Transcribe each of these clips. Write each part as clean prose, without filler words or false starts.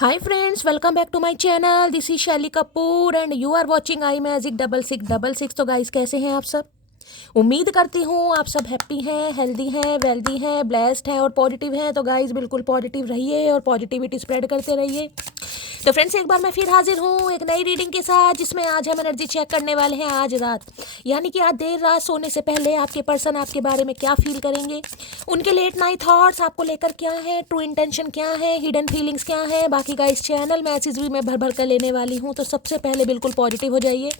Hi friends, welcome back to my channel. This is Shelly Kapoor and you are watching I magic 6666। तो guys कैसे हैं आप सब? उम्मीद करती हूँ आप सब हैप्पी हैं, हेल्दी हैं, वेल्दी हैं, ब्लेस्ड हैं और पॉजिटिव हैं। तो गाइस बिल्कुल पॉजिटिव रहिए और पॉजिटिविटी स्प्रेड करते रहिए। तो फ्रेंड्स एक बार मैं फिर हाजिर हूँ एक नई रीडिंग के साथ, जिसमें आज हम एनर्जी चेक करने वाले हैं आज रात, यानी कि आज देर रात सोने से पहले आपके पर्सन आपके बारे में क्या फील करेंगे, उनके लेट नाइट थॉट्स आपको लेकर क्या है, ट्रू इंटेंशन क्या है, हिडन फीलिंग्स क्या है। बाकी का इस चैनल मैसेज भी मैं भर भर कर लेने वाली हूँ। तो सबसे पहले बिल्कुल पॉजिटिव हो जाइए।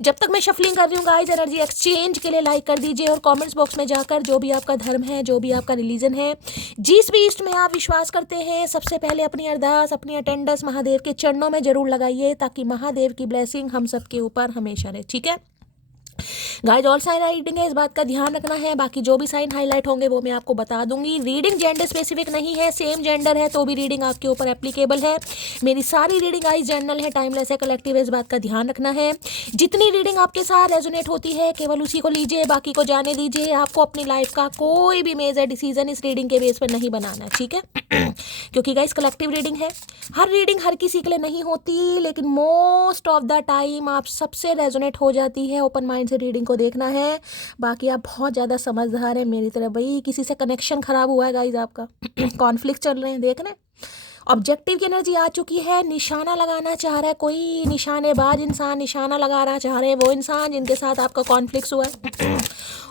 जब तक मैं शफलिंग कर रही हूँ गाइस, एनर्जी एक्सचेंज के लिए लाइक कर दीजिए और कमेंट्स बॉक्स में जाकर जो भी आपका धर्म है, जो भी आपका रिलीजन है, जिस भी इष्ट में आप विश्वास करते हैं, सबसे पहले अपनी अरदास, अपनी अटेंडेंस महादेव के चरणों में जरूर लगाइए, ताकि महादेव की ब्लेसिंग हम सबके ऊपर हमेशा रहे। ठीक है गाइस, ऑल साइन रीडिंग है, इस बात का ध्यान रखना है। बाकी जो भी साइन हाईलाइट होंगे वो मैं आपको बता दूंगी। रीडिंग जेंडर स्पेसिफिक नहीं है, सेम जेंडर है तो भी रीडिंग आपके ऊपर एप्लीकेबल है। मेरी सारी रीडिंग गाइस जनरल है, टाइमलेस है, कलेक्टिव है, इस बात का ध्यान रखना है। जितनी रीडिंग आपके साथ रेजोनेट होती है केवल उसी को लीजिए, बाकी को जाने दीजिए। आपको अपनी लाइफ का कोई भी मेजर डिसीजन इस रीडिंग के बेस पर नहीं बनाना, ठीक है क्योंकि गाइस कलेक्टिव रीडिंग है। हर रीडिंग हर किसी के लिए नहीं होती, लेकिन मोस्ट ऑफ द टाइम आप सबसे रेजोनेट हो जाती है। ओपन माइंड से रीडिंग को देखना है। बाकी आप बहुत ज़्यादा समझदार हैं मेरी तरह। भाई किसी से कनेक्शन खराब हुआ है गाइस आपका कॉन्फ्लिक्ट चल रहे हैं, देख रहे हैं। ऑब्जेक्टिव की एनर्जी आ चुकी है। निशाना लगाना चाह रहा है कोई, निशानेबाज इंसान निशाना लगाना चाह रहे हैं वो इंसान जिनके साथ आपका कॉन्फ्लिक्ट हुआ है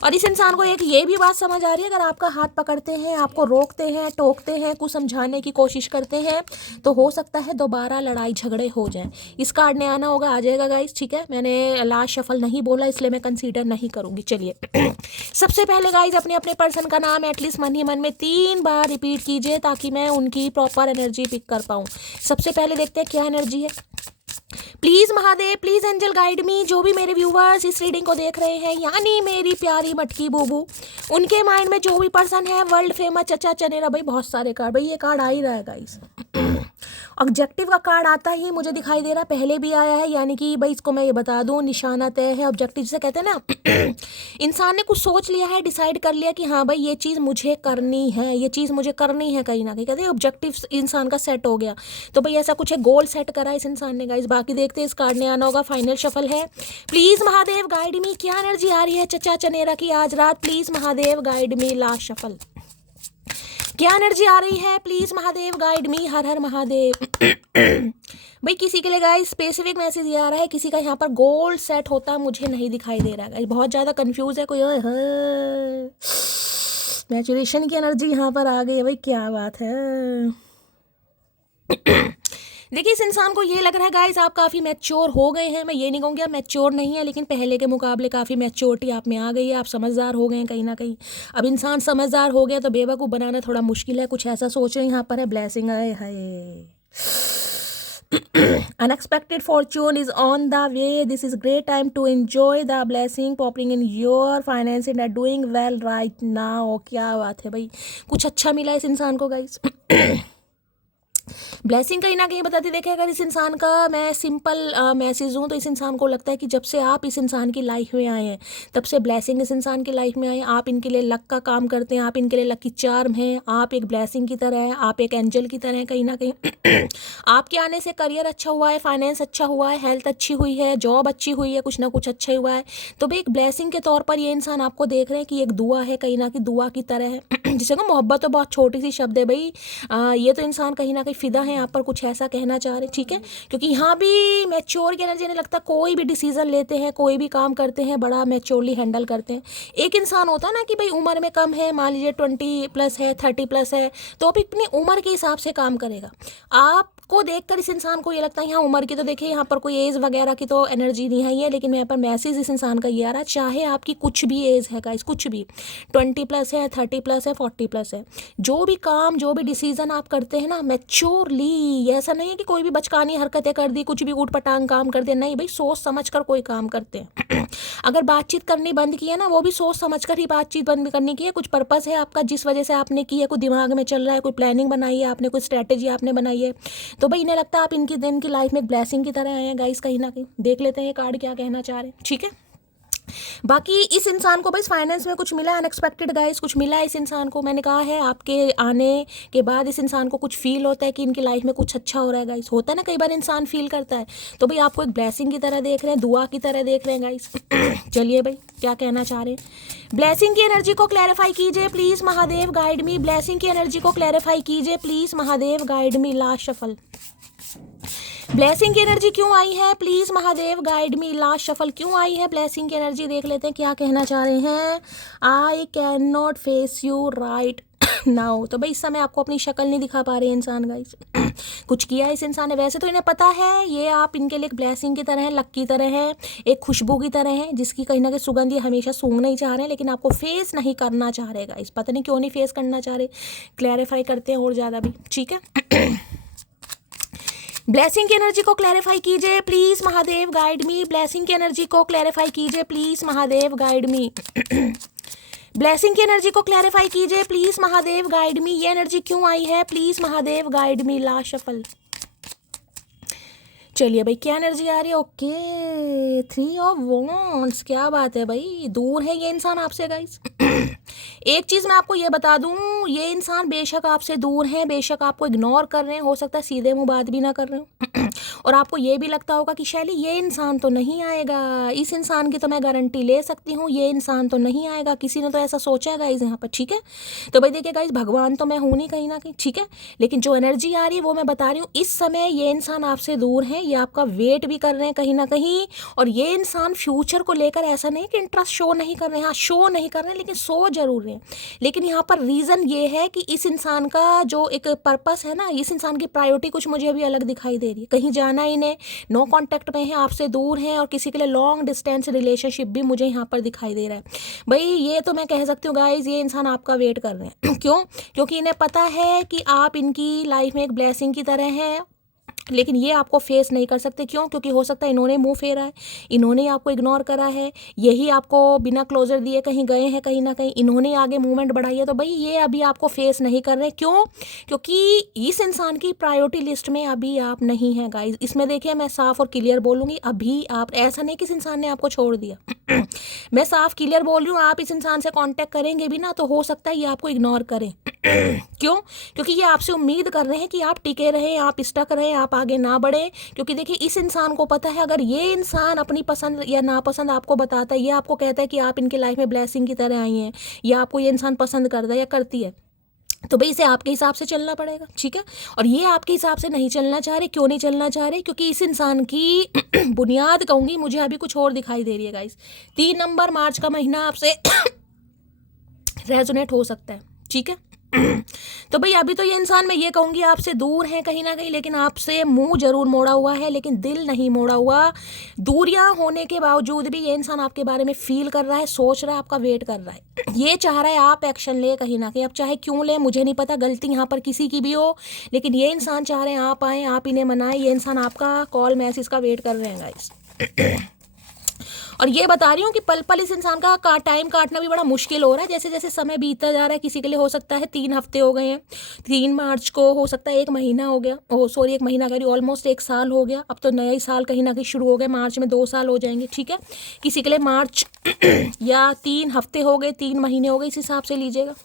और इस इंसान को एक ये भी बात समझ आ रही है, अगर आपका हाथ पकड़ते हैं, आपको रोकते हैं, टोकते हैं, कुछ समझाने की कोशिश करते हैं, तो हो सकता है दोबारा लड़ाई झगड़े हो जाएं। इस कार्ड ने आना होगा, आ जाएगा गाइस, ठीक है। मैंने लास्ट शफल नहीं बोला इसलिए मैं कंसीडर नहीं करूँगी। चलिए सबसे पहले गाइस अपने अपने पर्सन का नाम एटलीस्ट मन ही मन में 3 बार रिपीट कीजिए, ताकि मैं उनकी प्रॉपर एनर्जी पिक कर पाऊँ। सबसे पहले देखते हैं क्या एनर्जी है। Please Mahadev, please angel guide me. जो भी मेरे व्यूवर्स इस रीडिंग को देख रहे हैं, यानी मेरी प्यारी मटकी बूबू, उनके माइंड में जो भी पर्सन है, वर्ल्ड फेमस चचा चनेरा। भाई बहुत सारे कार्ड, भाई ये कार्ड आ ही रहा है गाइस ऑब्जेक्टिव का कार्ड आता ही मुझे दिखाई दे रहा, पहले भी आया है, यानी कि भाई इसको मैं ये बता दूं, निशाना तय है। ऑब्जेक्टिव जिसे कहते हैं ना इंसान ने कुछ सोच लिया है, डिसाइड कर लिया कि हाँ भाई ये चीज़ मुझे करनी है, ये चीज़ मुझे करनी है, कहीं ना कहीं कहते हैं ऑब्जेक्टिव इंसान का सेट हो गया। तो भाई ऐसा कुछ है, गोल सेट करा इस इंसान ने गाइस। बाकी देखते हैं इस कार्ड ने आना होगा। फाइनल शफल है। प्लीज महादेव गाइड मी, क्या एनर्जी आ रही है चचा चनेरा की आज रात। Please Mahadev guide me. Last shuffle क्या एनर्जी आ रही है, प्लीज महादेव गाइड मी। हर हर महादेव भाई किसी के लिए गाइस स्पेसिफिक मैसेज ये आ रहा है, किसी का यहाँ पर गोल सेट होता है मुझे नहीं दिखाई दे रहा है। बहुत ज़्यादा कंफ्यूज है कोई। मैचुरेशन की एनर्जी यहाँ पर आ गई है, भाई क्या बात है देखिए इस इंसान को ये लग रहा है गाइस आप काफ़ी मैच्योर हो गए हैं। मैं ये नहीं कहूँगी आप मैच्योर नहीं है, लेकिन पहले के मुकाबले काफ़ी मैच्योरिटी आप में आ गई है। आप समझदार हो गए हैं कहीं ना कहीं। अब इंसान समझदार हो गया तो बेवकूफ़ बनाना थोड़ा मुश्किल है, कुछ ऐसा सोच रहे हैं। यहाँ पर है ब्लेसिंग है, unexpected fortune is on the way. This is great time to enjoy the blessing popping in your finance and are doing well right now. क्या बात है भाई, कुछ अच्छा मिला इस इंसान को गाइस ब्लेसिंग कहीं ना कहीं बताते देखे। अगर इस इंसान का मैं सिंपल मैसेज दूँ तो इस इंसान को लगता है कि जब से आप इस इंसान की लाइफ में आए हैं तब से ब्लेसिंग इस इंसान की लाइफ में आए। आप इनके लिए लक का काम करते हैं, आप इनके लिए लकी चार्म हैं, आप एक ब्लेसिंग की तरह हैं, आप एक एंजल की तरह हैं कहीं ना कहीं आपके आने से करियर अच्छा हुआ है, फाइनेंस अच्छा हुआ है, हेल्थ अच्छी हुई है, जॉब अच्छी हुई है, कुछ ना कुछ अच्छा हुआ है। तो भाई एक ब्लेसिंग के तौर पर ये इंसान आपको देख रहे हैं कि एक दुआ है, कहीं ना कहीं दुआ की तरह है जिसे को मोहब्बत तो बहुत छोटी सी शब्द है भाई। ये तो इंसान कहीं ना कहीं फिदा है आप पर, कुछ ऐसा कहना चाह रहे, ठीक है। क्योंकि यहाँ भी मैच्योर की एनर्जी नहीं लगता, कोई भी डिसीजन लेते हैं, कोई भी काम करते हैं, बड़ा मैच्योरली हैंडल करते हैं। एक इंसान होता है ना कि भाई उम्र में कम है, मान लीजिए 20+ है, 30+ है, तो अब अपनी उम्र के हिसाब से काम करेगा। आपको देखकर इस इंसान को ये लगता है यहाँ उम्र की तो देखिए यहाँ पर कोई एज वगैरह की तो एनर्जी नहीं है ये, लेकिन यहाँ पर मैसेज इस इंसान का ये आ रहा है, चाहे आपकी कुछ भी एज है गाइस, कुछ भी 20+ है, 30+ है, 40+ है, जो भी काम जो भी डिसीजन आप करते हैं ना मैच्योरली, ऐसा नहीं है कि कोई भी बचकानी हरकतें कर दी, कुछ भी ऊट पटांग काम कर दिया, नहीं भाई सोच समझ कर कोई काम करते हैं अगर बातचीत करनी बंद की है ना, वो भी सोच समझ कर ही बातचीत बंद करनी की है। कुछ पर्पस है आपका जिस वजह से आपने की है, कोई दिमाग में चल रहा है, कोई प्लानिंग बनाई है आपने, कोई स्ट्रैटेजी आपने बनाई है। तो भाई इन्हें लगता है आप इनकी दिन की लाइफ में एक ब्लेसिंग की तरह आए हैं गाइस कहीं ना कहीं। देख लेते हैं ये कार्ड क्या कहना चाह रहे हैं, ठीक है। बाकी इस इंसान को बस फाइनेंस में कुछ मिला अनएक्सपेक्टेड गाइस, कुछ मिला इस इंसान को। मैंने कहा है आपके आने के बाद इस इंसान को कुछ फील होता है कि इनकी लाइफ में कुछ अच्छा हो रहा है गाइस। होता है ना, कई बार इंसान फील करता है। तो भाई आपको एक ब्लेसिंग की तरह देख रहे हैं, दुआ की तरह देख रहे हैं गाइस। चलिए भाई क्या कहना चाह रहे हैं। ब्लेसिंग की एनर्जी को क्लैरिफाई कीजिए please Mahadev, guide me. Blessing की एनर्जी को क्लैरिफाई कीजिए please Mahadev, guide me. Last shuffle. Blessing की एनर्जी क्यों आई है please Mahadev, guide me. Last shuffle क्यों आई है ब्लेसिंग की एनर्जी, देख लेते हैं क्या कहना चाह रहे हैं। I can not face you right now. तो भाई इस समय आपको अपनी शक्ल नहीं दिखा पा रहे इंसान गाइस। कुछ किया इस इंसान ने, वैसे तो इन्हें पता है ये आप इनके लिए एक ब्लेसिंग की तरह है, लक की तरह है, एक खुशबू की तरह है जिसकी कहीं ना कहीं सुगंध ये हमेशा सूंघना ही चाह रहे हैं, लेकिन आपको फेस नहीं करना चाह रहे गाइस। पता नहीं क्यों नहीं फेस करना चाह रहे, क्लैरिफाई करते हैं और ज़्यादा भी, ठीक है। ब्लेसिंग की एनर्जी को क्लैरिफाई कीजिए please Mahadev, guide me. Blessing की एनर्जी को क्लैरिफाई कीजिए please Mahadev, guide me. Blessing की एनर्जी को क्लैरिफाई कीजिए प्लीज महादेव, गाइड मी। ये एनर्जी क्यों आई है please Mahadev, guide me. Last shuffle. चलिए भाई क्या एनर्जी आ रही है। ओके 3 ऑफ वॉन्ड्स, क्या बात है भाई, दूर है ये इंसान आपसे गाइस। एक चीज़ मैं आपको ये बता दूं, ये इंसान बेशक आपसे दूर है, बेशक आपको इग्नोर कर रहे हैं, हो सकता है सीधे मुंह बात भी ना कर रहे हो। और आपको ये भी लगता होगा कि शैली ये इंसान तो नहीं आएगा, इस इंसान की तो मैं गारंटी ले सकती हूँ, ये इंसान तो नहीं आएगा, किसी ने तो ऐसा सोचा है गाइज यहाँ पर, ठीक है। तो भाई देखिए गाइज, भगवान तो मैं हूँ नहीं कहीं ना कहीं, ठीक है, लेकिन जो एनर्जी आ रही है वो मैं बता रही हूँ। इस समय ये इंसान आपसे दूर है, ये आपका वेट भी कर रहे हैं कहीं ना कहीं। और ये इंसान फ्यूचर को लेकर ऐसा नहीं कि इंटरेस्ट शो नहीं कर रहे हैं, हाँ शो नहीं कर रहे हैं, लेकिन सो जरूर रहे हैं। लेकिन यहाँ पर रीज़न ये है कि इस इंसान का जो एक पर्पस है ना, इस इंसान की प्रायोरिटी कुछ मुझे अभी अलग दिखाई दे रही है। कहीं जाना इन्हें, नो कांटेक्ट में है, आपसे दूर हैं, और किसी के लिए लॉन्ग डिस्टेंस रिलेशनशिप भी मुझे यहाँ पर दिखाई दे रहा है। भाई ये तो मैं कह सकती हूँ गाइज, ये इंसान आपका वेट कर रहे हैं। क्यों? क्योंकि इन्हें पता है कि आप इनकी लाइफ में एक ब्लेसिंग की तरह हैं, लेकिन ये आपको फेस नहीं कर सकते। क्यों? क्योंकि हो सकता है इन्होंने मुंह फेरा है, इन्होंने आपको इग्नोर करा है, यही आपको बिना क्लोजर दिए कहीं गए हैं, कहीं ना कहीं इन्होंने आगे मूवमेंट बढ़ाई है। तो भाई ये अभी आपको फेस नहीं कर रहे। क्यों? क्योंकि इस इंसान की प्रायोरिटी लिस्ट में अभी आप नहीं हैं गाइज। इसमें देखिए मैं साफ और क्लियर बोलूँगी, अभी आप, ऐसा नहीं कि इस इंसान ने आपको छोड़ दिया। मैं साफ क्लियर बोल रही हूँ, आप इस इंसान से कांटेक्ट करेंगे भी ना तो हो सकता है ये आपको इग्नोर करें। क्यों? क्योंकि ये आपसे उम्मीद कर रहे हैं कि आप टिके रहें, आप स्टक रहें, आप आगे ना बढ़े। क्योंकि देखिए इस इंसान को पता है, अगर ये इंसान अपनी पसंद या नापसंद आपको बताता है, ये आपको कहता है कि आप इनकी लाइफ में ब्लेसिंग की तरह आई हैं, या आपको ये इंसान पसंद करता है या करती है, तो भाई इसे आपके हिसाब से चलना पड़ेगा, ठीक है। और ये आपके हिसाब से नहीं चलना चाह रहे। क्यों नहीं चलना चाह रहे? क्योंकि इस इंसान की बुनियाद कहूँगी, मुझे अभी कुछ और दिखाई दे रही है गाइस। 3 नंबर मार्च का महीना आपसे रेजोनेट हो सकता है, ठीक है। तो भाई अभी तो ये इंसान, मैं ये कहूँगी, आपसे दूर है कहीं ना कहीं, लेकिन आपसे मुंह जरूर मोड़ा हुआ है, लेकिन दिल नहीं मोड़ा हुआ। दूरियां होने के बावजूद भी ये इंसान आपके बारे में फील कर रहा है, सोच रहा है, आपका वेट कर रहा है। ये चाह रहा है आप एक्शन ले कहीं ना कहीं। अब चाहे क्यों ले मुझे नहीं पता, गलती यहाँ पर किसी की भी हो, लेकिन ये इंसान चाह रहे हैं आप आएँ, आप इन्हें मनाएं। ये इंसान आपका कॉल मैसेज का वेट कर रहे हैं गाइस। और ये बता रही हूँ कि पल पल इस इंसान का टाइम काटना भी बड़ा मुश्किल हो रहा है। जैसे जैसे समय बीतता जा रहा है, किसी के लिए हो सकता है 3 हफ्ते हो गए हैं, 3 मार्च को हो सकता है 1 महीना हो गया, सॉरी 1 महीना कह रही, ऑलमोस्ट 1 साल हो गया। अब तो नया ही साल कहीं ना कहीं शुरू हो गया, मार्च में 2 साल हो जाएंगे, ठीक है। किसी के लिए मार्च या 3 हफ्ते हो गए, 3 महीने हो गए, इस हिसाब से लीजिएगा।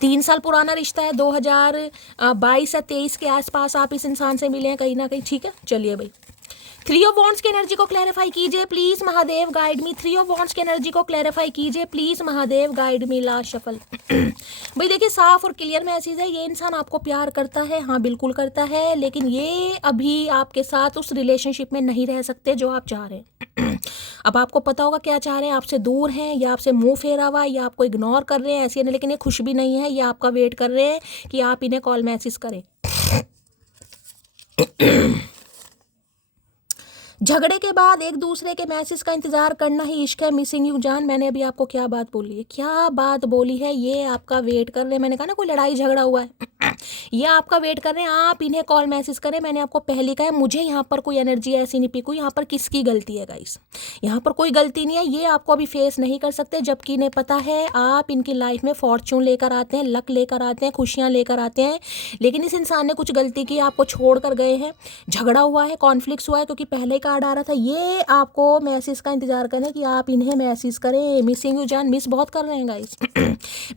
3 साल पुराना रिश्ता है, 2022 या 23 के आसपास आप इस इंसान से मिले हैं कहीं ना कहीं, ठीक है। चलिए भाई 3 ऑफ वॉन्ड्स की एनर्जी को क्लैरिफाई कीजिए please Mahadev, guide me. 3 of wands की एनर्जी को क्लैरिफाई कीजिए please Mahadev, guide me. Last shuffle. भाई देखिए साफ और क्लियर मैसेज है, ये इंसान आपको प्यार करता है, हाँ बिल्कुल करता है, लेकिन ये अभी आपके साथ उस रिलेशनशिप में नहीं रह सकते जो आप चाह रहे हैं। अब आपको पता होगा क्या चाह रहे हैं, आपसे दूर हैं, या आपसे मुंह फेरा हुआ, या आपको इग्नोर कर रहे हैं, ऐसे नहीं, लेकिन ये खुश भी नहीं है, या आपका वेट कर रहे हैं कि आप इन्हें कॉल मैसेज करें। झगड़े के बाद एक दूसरे के मैसेज का इंतजार करना ही इश्क है, मिसिंग यू जान। मैंने अभी आपको क्या बात बोली है, क्या बात बोली है, ये आपका वेट कर रहे हैं। मैंने कहा ना कोई लड़ाई झगड़ा हुआ है, ये आपका वेट कर रहे हैं, आप इन्हें कॉल मैसेज करें। मैंने आपको पहले कहा है, मुझे यहाँ पर कोई एनर्जी ऐसी नहीं पिक हुई। यहाँ पर किसकी गलती है गाइस? यहाँ पर कोई गलती नहीं है। ये आपको अभी फेस नहीं कर सकते, जबकि इन्हें पता है आप इनकी लाइफ में फॉर्च्यून लेकर आते हैं, लक लेकर आते हैं, खुशियाँ लेकर आते हैं। लेकिन इस इंसान ने कुछ गलती की, आपको छोड़ कर गए हैं, झगड़ा हुआ है, कॉन्फ्लिक्ट हुआ है, क्योंकि पहले कार्ड आ रहा था। ये आपको मैसेज का इंतजार करें कि आप इन्हें मैसेज करें। मिसिंग यू जान, मिस बहुत कर रहे हैं गाइस।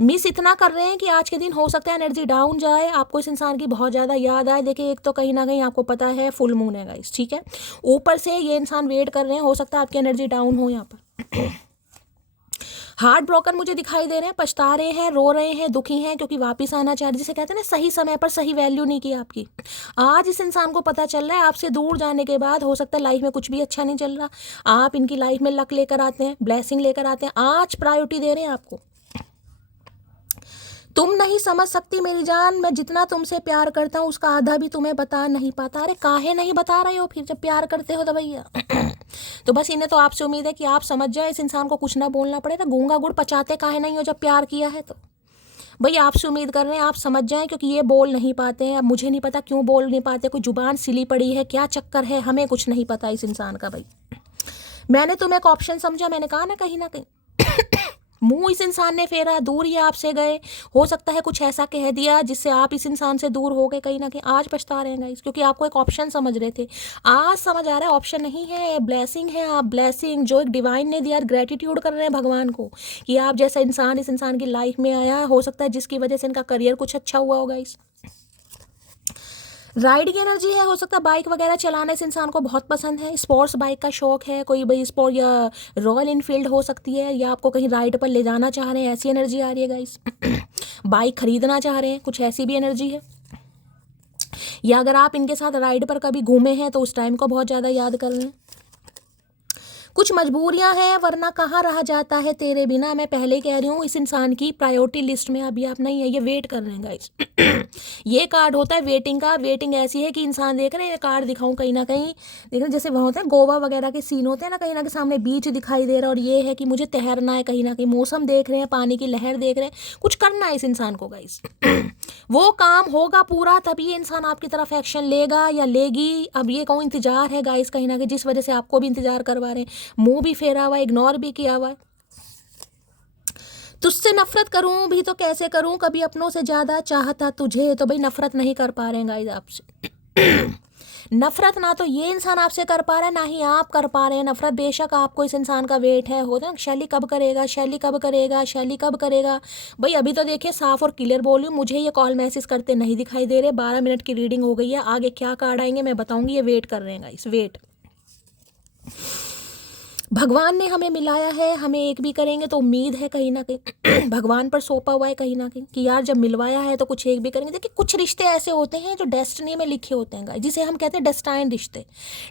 मिस इतना कर रहे हैं कि आज के दिन हो सकता है एनर्जी डाउन जाए, आपको इस इंसान की बहुत ज़्यादा याद आए। देखिए, एक तो कहीं ना कहीं आपको पता है फुल मून है गाइस, ठीक है। ऊपर से ये इंसान वेट कर रहे हैं, हो सकता है आपकी एनर्जी डाउन हो। यहाँ पर हार्ट ब्रोकन मुझे दिखाई दे रहे हैं, पछता रहे हैं, रो रहे हैं, दुखी हैं, क्योंकि वापस आना चाह रहे, जिसे कहते हैं ना सही समय पर सही वैल्यू नहीं की आपकी। आज इस इंसान को पता चल रहा है आपसे दूर जाने के बाद हो सकता है लाइफ में कुछ भी अच्छा नहीं चल रहा, आप इनकी लाइफ में लक लेकर आते हैं, ब्लेसिंग लेकर आते हैं। आज प्रायोरिटी दे रहे हैं आपको। तुम नहीं समझ सकती मेरी जान, मैं जितना तुमसे प्यार करता हूँ उसका आधा भी तुम्हें बता नहीं पाता। अरे काहे नहीं बता रहे हो फिर, जब प्यार करते हो तो भैया। तो बस इन्हें तो आपसे उम्मीद है कि आप समझ जाए, इस इंसान को कुछ ना बोलना पड़े। तो गूंगा गुड़ पचाते काहे नहीं हो जब प्यार किया है तो। भैया आपसे उम्मीद कर रहे हैं आप समझ जाएं, क्योंकि ये बोल नहीं पाते हैं। अब मुझे नहीं पता क्यों बोल नहीं पाते, कोई जुबान सिली पड़ी है, क्या चक्कर है, हमें कुछ नहीं पता इस इंसान का। भाई मैंने तुम्हें एक ऑप्शन समझा, मैंने कहा ना कहीं ना कहीं मुंह इस इंसान ने फेरा, दूर ही आपसे गए। हो सकता है कुछ ऐसा कह दिया जिससे आप इस इंसान से दूर हो गए कहीं ना कहीं। आज पछता रहे हैं गाइस, क्योंकि आपको एक ऑप्शन समझ रहे थे, आज समझ आ रहा है ऑप्शन नहीं है, ब्लेसिंग है। आप ब्लेसिंग जो एक डिवाइन ने दिया, ग्रेटिट्यूड कर रहे हैं भगवान को कि आप जैसा इंसान इस इंसान की लाइफ में आया, हो सकता है जिसकी वजह से इनका करियर कुछ अच्छा हुआ होगा। इस राइड की एनर्जी है, हो सकता है बाइक वगैरह चलाने से इंसान को बहुत पसंद है, स्पोर्ट्स बाइक का शौक है, कोई भाई स्पोर्ट या रॉयल इनफील्ड हो सकती है, या आपको कहीं राइड पर ले जाना चाह रहे हैं, ऐसी एनर्जी आ रही है गाइस। बाइक खरीदना चाह रहे हैं, कुछ ऐसी भी एनर्जी है। या अगर आप इनके साथ राइड पर कभी घूमे हैं तो उस टाइम को बहुत ज़्यादा याद कर रहे हैं। कुछ मजबूरियां हैं, वरना कहाँ रहा जाता है तेरे बिना। मैं पहले कह रही हूँ इस इंसान की प्रायोरिटी लिस्ट में अभी आप नहीं है, ये वेट कर रहे हैं गाइस। ये कार्ड होता है वेटिंग का। वेटिंग ऐसी है कि इंसान देख रहे हैं, ये कार्ड दिखाऊं कहीं ना कहीं, देख रहे जैसे वहाँ होता है गोवा वगैरह के सीन होते हैं ना, कहीं ना कहीं सामने बीच दिखाई दे रहा है, और ये है कि मुझे तैरना है, कहीं ना कहीं मौसम देख रहे हैं, पानी की लहर देख रहे हैं, कुछ करना है इस इंसान को गाइस। वो काम होगा पूरा तभी ये इंसान आपकी तरफ एक्शन लेगा या लेगी। अब ये कहूँ इंतजार है गाइस कहीं ना कहीं, जिस वजह से आपको भी इंतजार करवा रहे हैं, मुंह भी फेरा हुआ है, इग्नोर भी किया हुआ है। तुझसे नफरत करूं भी तो कैसे करूं, कभी अपनों से ज्यादा चाहता तुझे। तो भाई नफरत नहीं कर पा रहे हैं गाइस आपसे। नफरत ना तो ये इंसान आपसे कर पा रहा है, ना ही आप कर पा रहे हैं नफरत। बेशक आपको इस इंसान का वेट है, होता है शैली कब करेगा, शैली कब करेगा, शैली कब करेगा। भाई अभी तो देखिए साफ और क्लियर बोल रही हूँ, मुझे ये कॉल मैसेज करते नहीं दिखाई दे रहे। 12 मिनट की रीडिंग हो गई है, आगे क्या कार्ड आएंगे मैं बताऊंगी। ये वेट कर रहे हैं गाइस, वेट। भगवान ने हमें मिलाया है, हमें एक भी करेंगे तो उम्मीद है कहीं ना कहीं भगवान पर सौंपा हुआ है कहीं ना कहीं कि यार जब मिलवाया है तो कुछ एक भी करेंगे। देखिए कुछ रिश्ते ऐसे होते हैं जो डेस्टिनी में लिखे होते हैं, जिसे हम कहते हैं डेस्टाइन रिश्ते।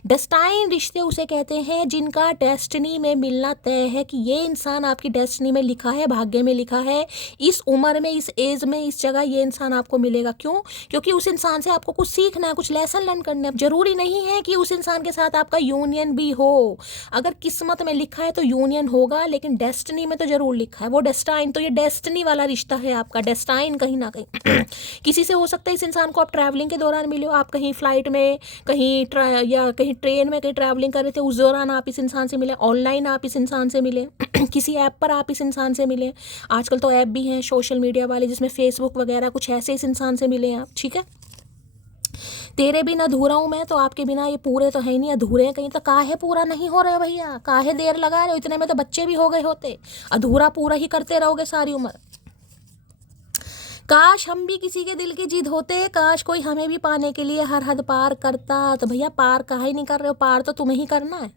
डेस्टाइन रिश्ते उसे कहते हैं जिनका डेस्टिनी में मिलना तय है, कि ये इंसान आपकी डेस्टिनी में लिखा है, भाग्य में लिखा है, इस उम्र में, इस एज में, इस जगह ये इंसान आपको मिलेगा। क्यों? क्योंकि उस इंसान से आपको कुछ सीखना है, कुछ लेसन लर्न करना है। जरूरी नहीं है कि उस इंसान के साथ आपका यूनियन भी हो, अगर किस्मत में लिखा है तो यूनियन होगा, लेकिन डेस्टिनी में तो जरूर लिखा है वो डेस्टाइन। तो ये डेस्टिनी वाला रिश्ता है आपका, डेस्टाइन कहीं ना कहीं। किसी से हो सकता है इस इंसान को आप ट्रैवलिंग के दौरान मिले हो, आप कहीं फ्लाइट में, कहीं या कहीं ट्रेन में कहीं ट्रैवलिंग कर रहे थे, उस दौरान आप इस इंसान से मिले। ऑनलाइन आप इस इंसान से मिले, किसी ऐप पर आप इस इंसान से मिले। आजकल तो ऐप भी हैं सोशल मीडिया वाले, जिसमें फेसबुक वगैरह, कुछ ऐसे इस इंसान से मिले आप, ठीक है। तेरे बिना अधूरा हूँ मैं, तो आपके बिना ये पूरे तो है ही नहीं, अधूरे हैं कहीं। तो काहे पूरा नहीं हो रहे भैया, काहे देर लगा रहे हो? इतने में तो बच्चे भी हो गए होते। अधूरा पूरा ही करते रहोगे सारी उम्र। काश हम भी किसी के दिल की जिद होते, काश कोई हमें भी पाने के लिए हर हद पार करता। तो भैया पार काहे नहीं कर रहे हो? पार तो तुम्हें ही करना है।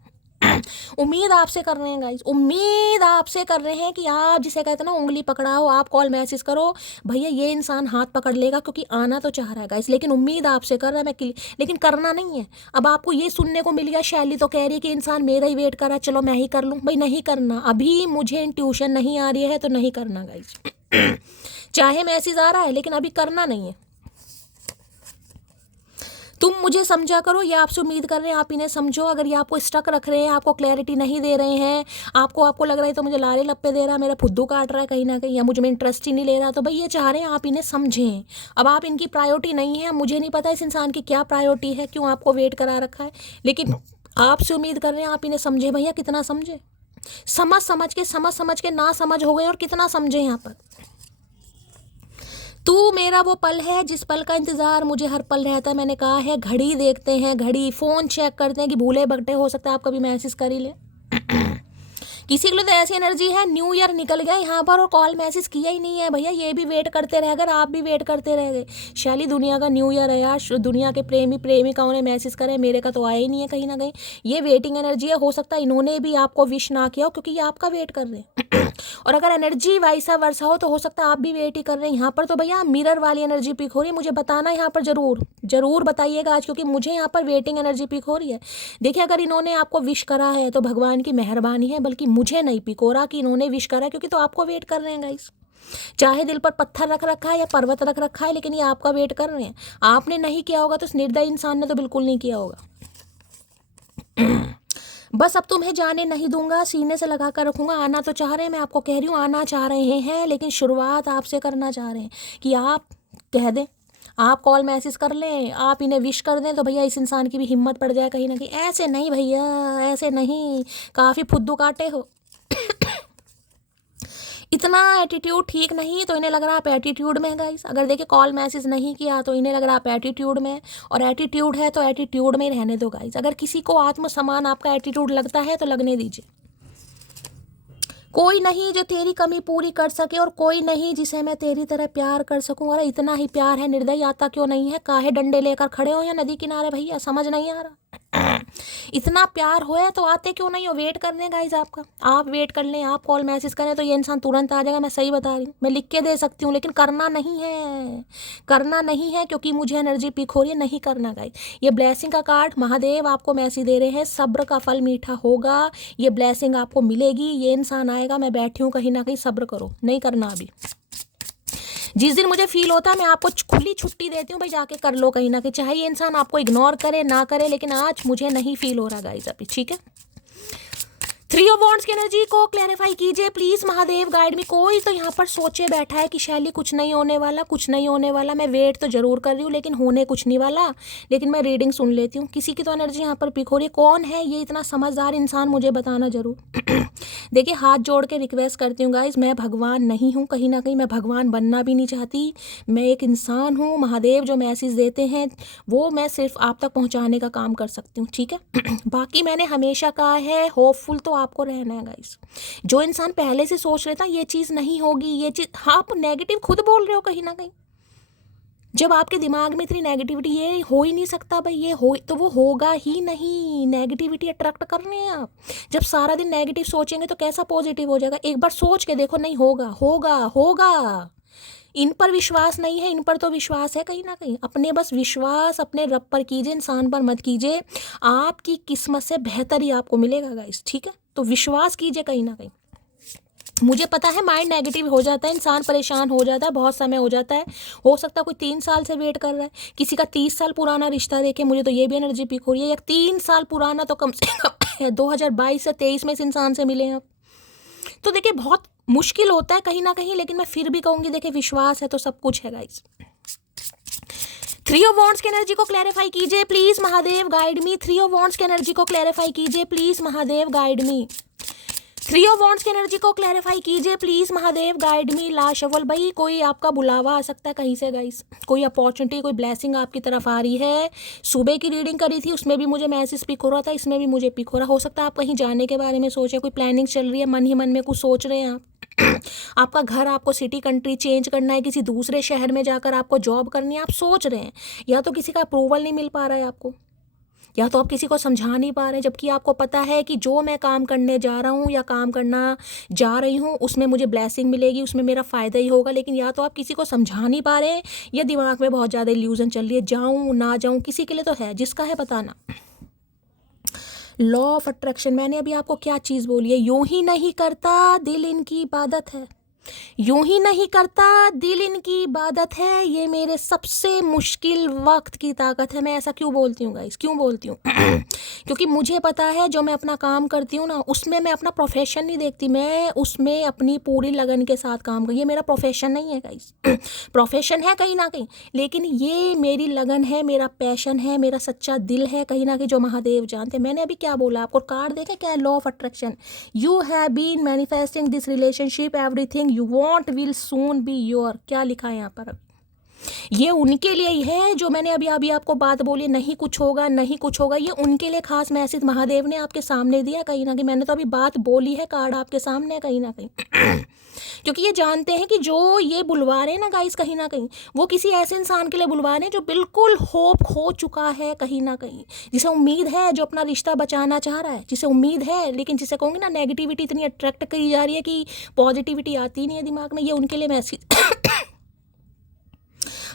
उम्मीद आपसे कर रहे हैं गाइस, उम्मीद आपसे कर रहे हैं कि आप जिसे कहते हैं ना उंगली पकड़ाओ, आप कॉल मैसेज करो, भैया ये इंसान हाथ पकड़ लेगा, क्योंकि आना तो चाह रहा है गाइस, लेकिन उम्मीद आपसे कर रहा है। मैं लेकिन करना नहीं है। अब आपको ये सुनने को मिल गया, शैली तो कह रही है कि इंसान मेरा ही वेट कर रहा है, चलो मैं ही कर लूँ। भाई नहीं करना, अभी मुझे इंट्यूशन नहीं आ रही है तो नहीं करना गाइस। चाहे मैसेज आ रहा है लेकिन अभी करना नहीं है। तुम मुझे समझा करो, ये आपसे उम्मीद कर रहे हैं आप इन्हें समझो। अगर ये आपको स्टक रख रहे हैं, आपको क्लैरिटी नहीं दे रहे हैं, आपको लग रहा है तो मुझे लारे लप्पे दे रहा है, मेरा फुद्दू काट रहा है कहीं ना कहीं, या मुझे में इंटरेस्ट ही नहीं ले रहा, तो भाई ये चाह रहे हैं आप इन्हें समझें। अब आप इनकी प्रायोरिटी नहीं है, मुझे नहीं पता इस इंसान की क्या प्रायोरिटी है, क्यों आपको वेट करा रखा है, लेकिन आपसे उम्मीद कर रहे हैं आप इन्हें समझे। भैया कितना समझे, समझ के ना समझ हो गए, और कितना समझे यहाँ पर। तू मेरा वो पल है जिस पल का इंतज़ार मुझे हर पल रहता है। मैंने कहा है, घड़ी देखते हैं, घड़ी फ़ोन चेक करते हैं कि भूले भगटे हो सकता है आप कभी मैसेज कर ही ले। किसी के लिए तो ऐसी एनर्जी है, न्यू ईयर निकल गया यहाँ पर और कॉल मैसेज किया ही नहीं है। भैया ये भी वेट करते रह गए, आप भी वेट करते रह गए। शैली दुनिया का न्यू ईयर है यार, दुनिया के प्रेमिकाओं ने मैसेज करे, मेरे का तो आया ही नहीं है कहीं ना कहीं। ये वेटिंग एनर्जी है, हो सकता है इन्होंने भी आपको विश ना किया हो क्योंकि ये आपका वेट कर रहे हैं। और अगर एनर्जी वैसा वर्षा हो तो हो सकता है आप भी वेट ही कर रहे हैं। यहाँ पर तो भैया मिरर वाली एनर्जी पिक हो रही है, मुझे बताना यहाँ पर जरूर बताइएगा आज, क्योंकि मुझे यहाँ पर वेटिंग एनर्जी पिक हो रही है। देखिए अगर इन्होंने आपको विश करा है तो भगवान की मेहरबानी है, बल्कि मुझे नहीं पिक हो रहा कि इन्होंने विश करा है, क्योंकि तो आपको वेट कर रहे हैं गाइस। चाहे दिल पर पत्थर रख रखा है या पर्वत रख रखा है, लेकिन ये आपका वेट कर रहे हैं। आपने नहीं किया होगा तो इस निर्दयी इंसान ने तो बिल्कुल नहीं किया होगा। बस अब तुम्हें जाने नहीं दूंगा, सीने से लगा कर रखूंगा। आना तो चाह रहे हैं, मैं आपको कह रही हूँ आना चाह रहे हैं, लेकिन शुरुआत आपसे करना चाह रहे हैं कि आप कह दें, आप कॉल मैसेज कर लें, आप इन्हें विश कर दें, तो भैया इस इंसान की भी हिम्मत पड़ जाए कहीं ना कहीं। ऐसे नहीं भैया, ऐसे नहीं, काफ़ी फुद्दू काटे हो। इतना एटीट्यूड ठीक नहीं, तो इन्हें लग रहा है आप एटीट्यूड में है गाइस। अगर देखिए कॉल मैसेज नहीं किया तो इन्हें लग रहा है आप एटीट्यूड में, और एटीट्यूड है तो एटीट्यूड में ही रहने दो गाइस। अगर किसी को आत्मसम्मान आपका एटीट्यूड लगता है तो लगने दीजिए। कोई नहीं जो तेरी कमी पूरी कर सके, और कोई नहीं जिसे मैं तेरी तरह प्यार कर सकूं। अरे इतना ही प्यार है, निर्दयी आता क्यों नहीं है? काहे डंडे लेकर खड़े हो या नदी किनारे भैया, समझ नहीं आ रहा। इतना प्यार हो है तो आते क्यों नहीं हो? वेट करने गाइज आपका, आप वेट कर लें, आप कॉल मैसेज करें तो ये इंसान तुरंत आ जाएगा। मैं सही बता रही हूँ, मैं लिख के दे सकती हूँ, लेकिन करना नहीं है क्योंकि मुझे एनर्जी पिक हो रही है। नहीं करना गाइज। ये ब्लेसिंग का कार्ड महादेव आपको मैसेज दे रहे हैं, सब्र का फल मीठा होगा, ये ब्लेसिंग आपको मिलेगी, ये इंसान आएगा। मैं बैठी हूँ कहीं ना कहीं, सब्र करो, नहीं करना अभी। जिस दिन मुझे फील होता है मैं आपको खुली छुट्टी देती हूँ, भाई जाके कर लो कहीं ना कहीं, चाहे ये इंसान आपको इग्नोर करे ना करे, लेकिन आज मुझे नहीं फील हो रहा गाइस अभी, ठीक है। 3 ऑफ वॉन्ड्स की एनर्जी को क्लैरिफाई कीजिए प्लीज महादेव, गाइड मी। कोई तो यहाँ पर सोचे बैठा है कि शैली कुछ नहीं होने वाला, मैं वेट तो जरूर कर रही हूँ लेकिन होने कुछ नहीं वाला, लेकिन मैं रीडिंग सुन लेती हूँ। किसी की तो एनर्जी यहाँ पर पिक हो रही है। कौन है ये इतना समझदार इंसान, मुझे बताना जरूर। देखिए हाथ जोड़ के रिक्वेस्ट करती हूँ गाइज, मैं भगवान नहीं हूँ, कहीं ना कहीं मैं भगवान बनना भी नहीं चाहती। मैं एक इंसान हूँ, महादेव जो मैसेज देते हैं वो मैं सिर्फ आप तक पहुँचाने का काम कर सकती हूँ, ठीक है। बाकी मैंने हमेशा कहा है, होपफुल तो आपको रहना है गाइस। जो इंसान पहले से सोच रहे था ये चीज़ नहीं होगी, ये चीज़, आप नेगेटिव खुद बोल रहे हो कहीं ना कहीं। जब आपके दिमाग में इतनी नेगेटिविटी, ये हो ही नहीं सकता भाई, ये हो तो वो होगा ही नहीं। नेगेटिविटी अट्रैक्ट कर रहे हैं आप। जब सारा दिन नेगेटिव सोचेंगे तो कैसा पॉजिटिव हो जाएगा? एक बार सोच के देखो, नहीं होगा। इन पर विश्वास नहीं है, इन पर तो विश्वास है कहीं ना कहीं। अपने बस विश्वास अपने रब पर कीजिए, इंसान पर मत कीजिए। आपकी किस्मत से बेहतर ही आपको मिलेगा गाइस, ठीक है। तो विश्वास कीजिए कहीं ना कहीं। मुझे पता है माइंड नेगेटिव हो जाता है, इंसान परेशान हो जाता है, बहुत समय हो जाता है। हो सकता है कोई 3 साल से वेट कर रहा है, किसी का 30 साल पुराना रिश्ता देखे, मुझे तो ये भी एनर्जी पिक हो रही है। या 3 साल पुराना तो कम से कम 2022 से 23 में इस इंसान से मिले हैं आप। तो देखिए बहुत मुश्किल होता है कहीं ना कहीं, लेकिन मैं फिर भी कहूँगी देखिए विश्वास है तो सब कुछ है गाइस। 3 ऑफ वॉन्ड्स की एनर्जी को क्लैरिफाई कीजिए please Mahadev, guide me. 3 of wands की एनर्जी को क्लैरिफाई कीजिए please Mahadev, guide me. 3 of wands की एनर्जी को क्लैरिफाई कीजिए प्लीज महादेव, गाइड मी। लाशवल भाई, कोई आपका बुलावा आ सकता है कहीं से गाइस, कोई अपॉर्चुनिटी, कोई ब्लेसिंग आपकी तरफ आ रही है। सुबह की रीडिंग करी थी, उसमें भी मुझे मैसेज पिक हो रहा था, इसमें भी मुझे पिक हो रहा। हो सकता है आप कहीं जाने के बारे में सोचे, कोई प्लानिंग चल रही है, मन ही मन में कुछ सोच रहे हैं आप। आपका घर, आपको सिटी कंट्री चेंज करना है, किसी दूसरे शहर में जाकर आपको जॉब करनी है, आप सोच रहे हैं। या तो किसी का अप्रूवल नहीं मिल पा रहा है आपको, या तो आप किसी को समझा नहीं पा रहे, जबकि आपको पता है कि जो मैं काम करने जा रहा हूँ या काम करना जा रही हूँ उसमें मुझे ब्लेसिंग मिलेगी, उसमें मेरा फ़ायदा ही होगा। लेकिन या तो आप किसी को समझा नहीं पा रहे, या दिमाग में बहुत ज़्यादा इल्यूजन चल रही है, जाऊँ ना जाऊँ। किसी के लिए तो है, जिसका है बताना। लॉ ऑफ अट्रैक्शन, मैंने अभी आपको क्या चीज़ बोली है? यूं ही नहीं करता दिल, इनकी इबादत है। यूं ही नहीं करता दिल इनकी इबादत है, ये मेरे सबसे मुश्किल वक्त की ताकत है। मैं ऐसा क्यों बोलती हूँ गाइस, क्यों बोलती हूँ? क्योंकि मुझे पता है जो मैं अपना काम करती हूँ ना, उसमें मैं अपना प्रोफेशन नहीं देखती, मैं उसमें अपनी पूरी लगन के साथ काम कर, ये मेरा प्रोफेशन नहीं है गाइस। प्रोफेशन है कहीं ना कहीं, लेकिन ये मेरी लगन है, मेरा पैशन है, मेरा सच्चा दिल है कहीं ना कहीं, जो महादेव जानते हैं। मैंने अभी क्या बोला आपको, कार्ड देखे क्या, law of attraction. You have been manifesting this relationship, everything you want will soon be your. क्या लिखा है यहाँ पर? ये उनके लिए ही है जो मैंने अभी अभी आपको बात बोली, नहीं कुछ होगा, नहीं कुछ होगा, ये उनके लिए खास मैसेज महादेव ने आपके सामने दिया कहीं ना कहीं। मैंने तो अभी बात बोली है, कार्ड आपके सामने है कहीं ना कहीं। क्योंकि ये जानते हैं कि जो ये बुलवा रहे हैं ना गाइस, कहीं ना कहीं वो किसी ऐसे इंसान के लिए बुलवा रहे हैं जो बिल्कुल होप खो चुका है कहीं ना कहीं, जिसे उम्मीद है, जो अपना रिश्ता बचाना चाह रहा है, जिसे उम्मीद है, लेकिन जिसे कहूँगी ना नेगेटिविटी इतनी अट्रैक्ट करी जा रही है कि पॉजिटिविटी आती नहीं है दिमाग में। ये उनके लिए मैसेज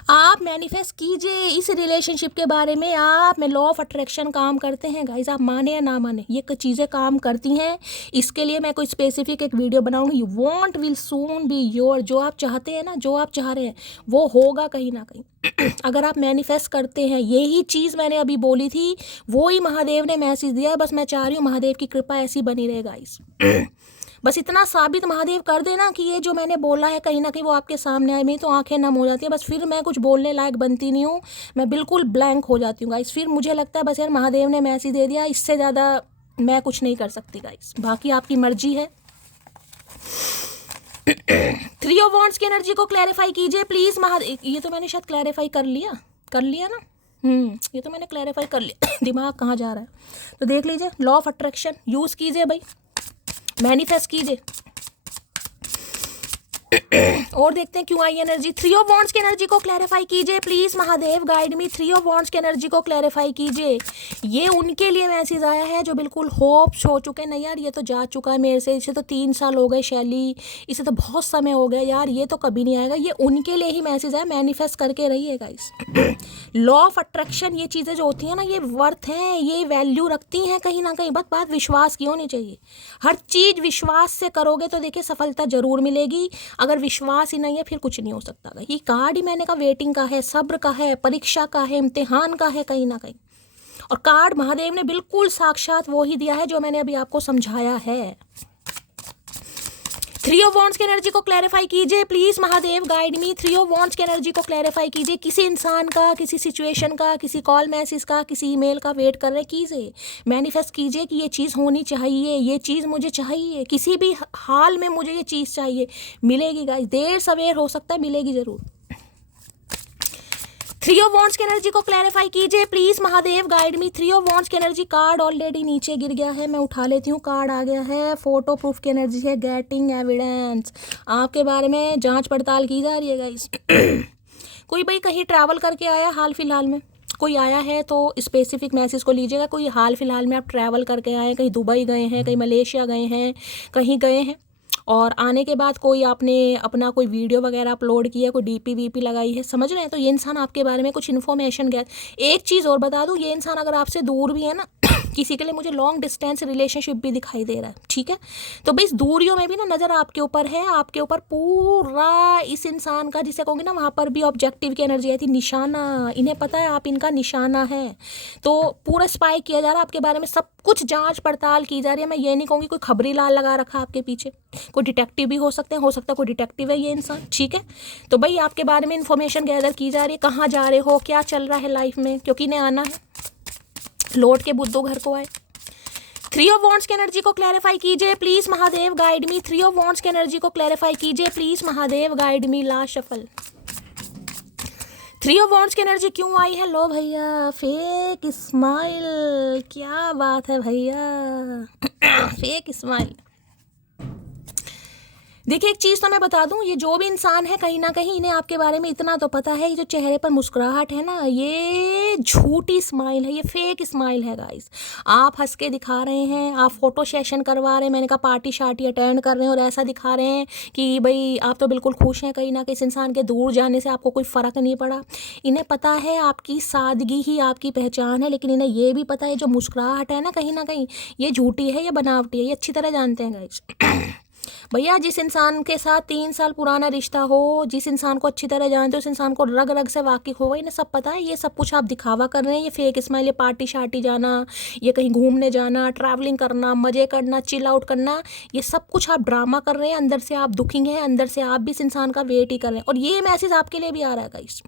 आप मैनिफेस्ट कीजिए इस रिलेशनशिप के बारे में। आप में लॉ ऑफ अट्रैक्शन काम करते हैं गाइज, आप माने या ना माने, ये चीज़ें काम करती हैं। इसके लिए मैं कोई स्पेसिफिक एक वीडियो बनाऊंगी। You want will soon be your, जो आप चाहते हैं ना, जो आप चाह रहे हैं वो होगा कहीं ना कहीं। अगर आप मैनिफेस्ट करते हैं, यही चीज़ मैंने अभी बोली थी, वो ही महादेव ने मैसेज दिया। बस मैं चाह रही हूँ महादेव की कृपा ऐसी बनी रहे गाइज। बस इतना साबित महादेव कर देना कि ये जो मैंने बोला है कहीं ना कहीं वो आपके सामने आए। मेरी तो आंखें नम हो जाती है, बस फिर मैं कुछ बोलने लायक बनती नहीं हूँ, मैं बिल्कुल ब्लैंक हो जाती हूँ गाइस। फिर मुझे लगता है बस यार महादेव ने मैसेज दे दिया, इससे ज़्यादा मैं कुछ नहीं कर सकती गाइस, बाकी आपकी मर्जी है। 3 ऑफ वॉन्ड्स की एनर्जी को क्लैरिफाई कीजिए प्लीज़ महादेव। ये तो मैंने शायद क्लैरिफाई कर लिया ना। ये तो मैंने क्लैरिफाई कर लिया। दिमाग कहाँ जा रहा है, तो देख लीजिए। लॉ ऑफ अट्रैक्शन यूज़ कीजिए भाई, मैनिफेस्ट कीजिए। और देखते हैं क्यों आई एनर्जी। 3 ऑफ वॉन्ड्स की एनर्जी को क्लैरिफाई कीजिए please Mahadev, guide me. 3 of wands की एनर्जी को क्लैरिफाई कीजिए। ये उनके लिए मैसेज आया है जो बिल्कुल होप्स हो चुके हैं। नहीं यार, ये तो जा चुका है मेरे से, इसे तो 3 साल हो गए शैली, इसे तो बहुत समय हो गया यार, ये तो कभी नहीं आएगा। ये उनके लिए ही मैसेज है, मैनिफेस्ट करके रहिए गाइस। लॉ ऑफ अट्रैक्शन, ये चीज़ें जो होती हैं ना, ये वर्थ हैं, ये वैल्यू रखती हैं कहीं ना कहीं। बस बात विश्वास की होनी चाहिए। हर चीज़ विश्वास से करोगे तो देखिए सफलता जरूर मिलेगी। अगर विश्वास ही नहीं है फिर कुछ नहीं हो सकता। ये कार्ड ही मैंने कहा वेटिंग का है, सब्र का है, परीक्षा का है, इम्तिहान का है कहीं ना कहीं। और कार्ड महादेव ने बिल्कुल साक्षात वो ही दिया है जो मैंने अभी आपको समझाया है। 3 ऑफ वॉन्ड्स की एनर्जी को क्लैरिफाई कीजिए please Mahadev, guide me. 3 of wands की एनर्जी को क्लैरिफाई कीजिए। किसी इंसान का, किसी सिचुएशन का, किसी कॉल मैसेज का, किसी ईमेल का वेट कर रहे कीजिए। मैनिफेस्ट कीजिए कि ये चीज़ होनी चाहिए, ये चीज़ मुझे चाहिए, किसी भी हाल में मुझे ये चीज़ चाहिए। मिलेगी गाइस, देर सवेर हो सकता है, मिलेगी जरूर। 3 ऑफ वॉन्ड्स की एनर्जी को क्लैरिफाई कीजिए please Mahadev, guide me. 3 of wands की एनर्जी, कार्ड ऑलरेडी नीचे गिर गया है, मैं उठा लेती हूँ। कार्ड आ गया है, फोटो प्रूफ की एनर्जी है, गेटिंग एविडेंस। आपके बारे में जांच पड़ताल की जा रही है गाइस। कोई भाई कहीं ट्रैवल करके आया हाल फिलहाल में, कोई आया है तो स्पेसिफिक मैसेज को लीजिएगा। कोई हाल फिलहाल में आप ट्रैवल करके आए, कहीं दुबई गए हैं, कहीं मलेशिया गए हैं, कहीं गए हैं, और आने के बाद कोई आपने अपना कोई वीडियो वगैरह अपलोड किया, कोई डीपी वीपी लगाई है, समझ रहे हैं। तो ये इंसान आपके बारे में कुछ इन्फॉर्मेशन गया। एक चीज़ और बता दूं, ये इंसान अगर आपसे दूर भी है ना, किसी के लिए मुझे लॉन्ग डिस्टेंस रिलेशनशिप भी दिखाई दे रहा है, ठीक है। तो भाई इस दूरियों में भी ना नज़र आपके ऊपर है, आपके ऊपर पूरा इस इंसान का, जिसे कहूँगी ना, वहाँ पर भी ऑब्जेक्टिव की एनर्जी आई थी, निशाना। इन्हें पता है आप इनका निशाना है, तो पूरा स्पाई किया जा रहा है आपके बारे में, सब कुछ जांच पड़ताल की जा रही है। मैं ये नहीं कहूँगी कोई खबरी लाल लगा रखा आपके पीछे, कोई डिटेक्टिव भी हो सकते हैं, हो सकता है कोई डिटेक्टिव है ये इंसान, ठीक है। तो भाई आपके बारे में इन्फॉर्मेशन गैदर की जा रही है, कहाँ जा रहे हो, क्या चल रहा है लाइफ में, क्योंकि इन्हें आना है, लौट के बुद्धू घर को आए। 3 ऑफ वॉन्ड्स की एनर्जी को क्लैरिफाई कीजिए please Mahadev, guide me. 3 of wands की एनर्जी को क्लैरिफाई कीजिए please Mahadev, guide me. Last shuffle. 3 of wands की एनर्जी क्यों आई है? लो भैया, फेक स्माइल। क्या बात है भैया, फेक स्माइल। देखिए एक चीज़ तो मैं बता दूं, ये जो भी इंसान है कहीं ना कहीं इन्हें आपके बारे में इतना तो पता है, ये जो चेहरे पर मुस्कुराहट है ना, ये झूठी स्माइल है, ये फेक स्माइल है गाइस। आप हंस के दिखा रहे हैं, आप फोटो सेशन करवा रहे हैं, मैंने कहा पार्टी शार्टी अटेंड कर रहे हैं, और ऐसा दिखा रहे हैं कि भाई आप तो बिल्कुल खुश हैं कहीं ना कहीं। इस इंसान के दूर जाने से आपको कोई फ़र्क नहीं पड़ा। इन्हें पता है आपकी सादगी ही आपकी पहचान है, लेकिन इन्हें ये भी पता है जो मुस्कुराहट है ना कहीं ये झूठी है, ये बनावटी है, ये अच्छी तरह जानते हैं गाइस। भैया जिस इंसान के साथ 3 साल पुराना रिश्ता हो, जिस इंसान को अच्छी तरह जानते हो, उस इंसान को रग रग से वाकिफ हो, इन्हें सब पता है ये सब कुछ आप दिखावा कर रहे हैं, ये फेक स्माइल, ये पार्टी शार्टी जाना, ये कहीं घूमने जाना, ट्रैवलिंग करना, मज़े करना, चिल आउट करना, ये सब कुछ आप ड्रामा कर रहे हैं। अंदर से आप दुखी हैं, अंदर से आप भी इस इंसान का वेट ही कर रहे हैं। और ये मैसेज आपके लिए भी आ रहा है गाइस।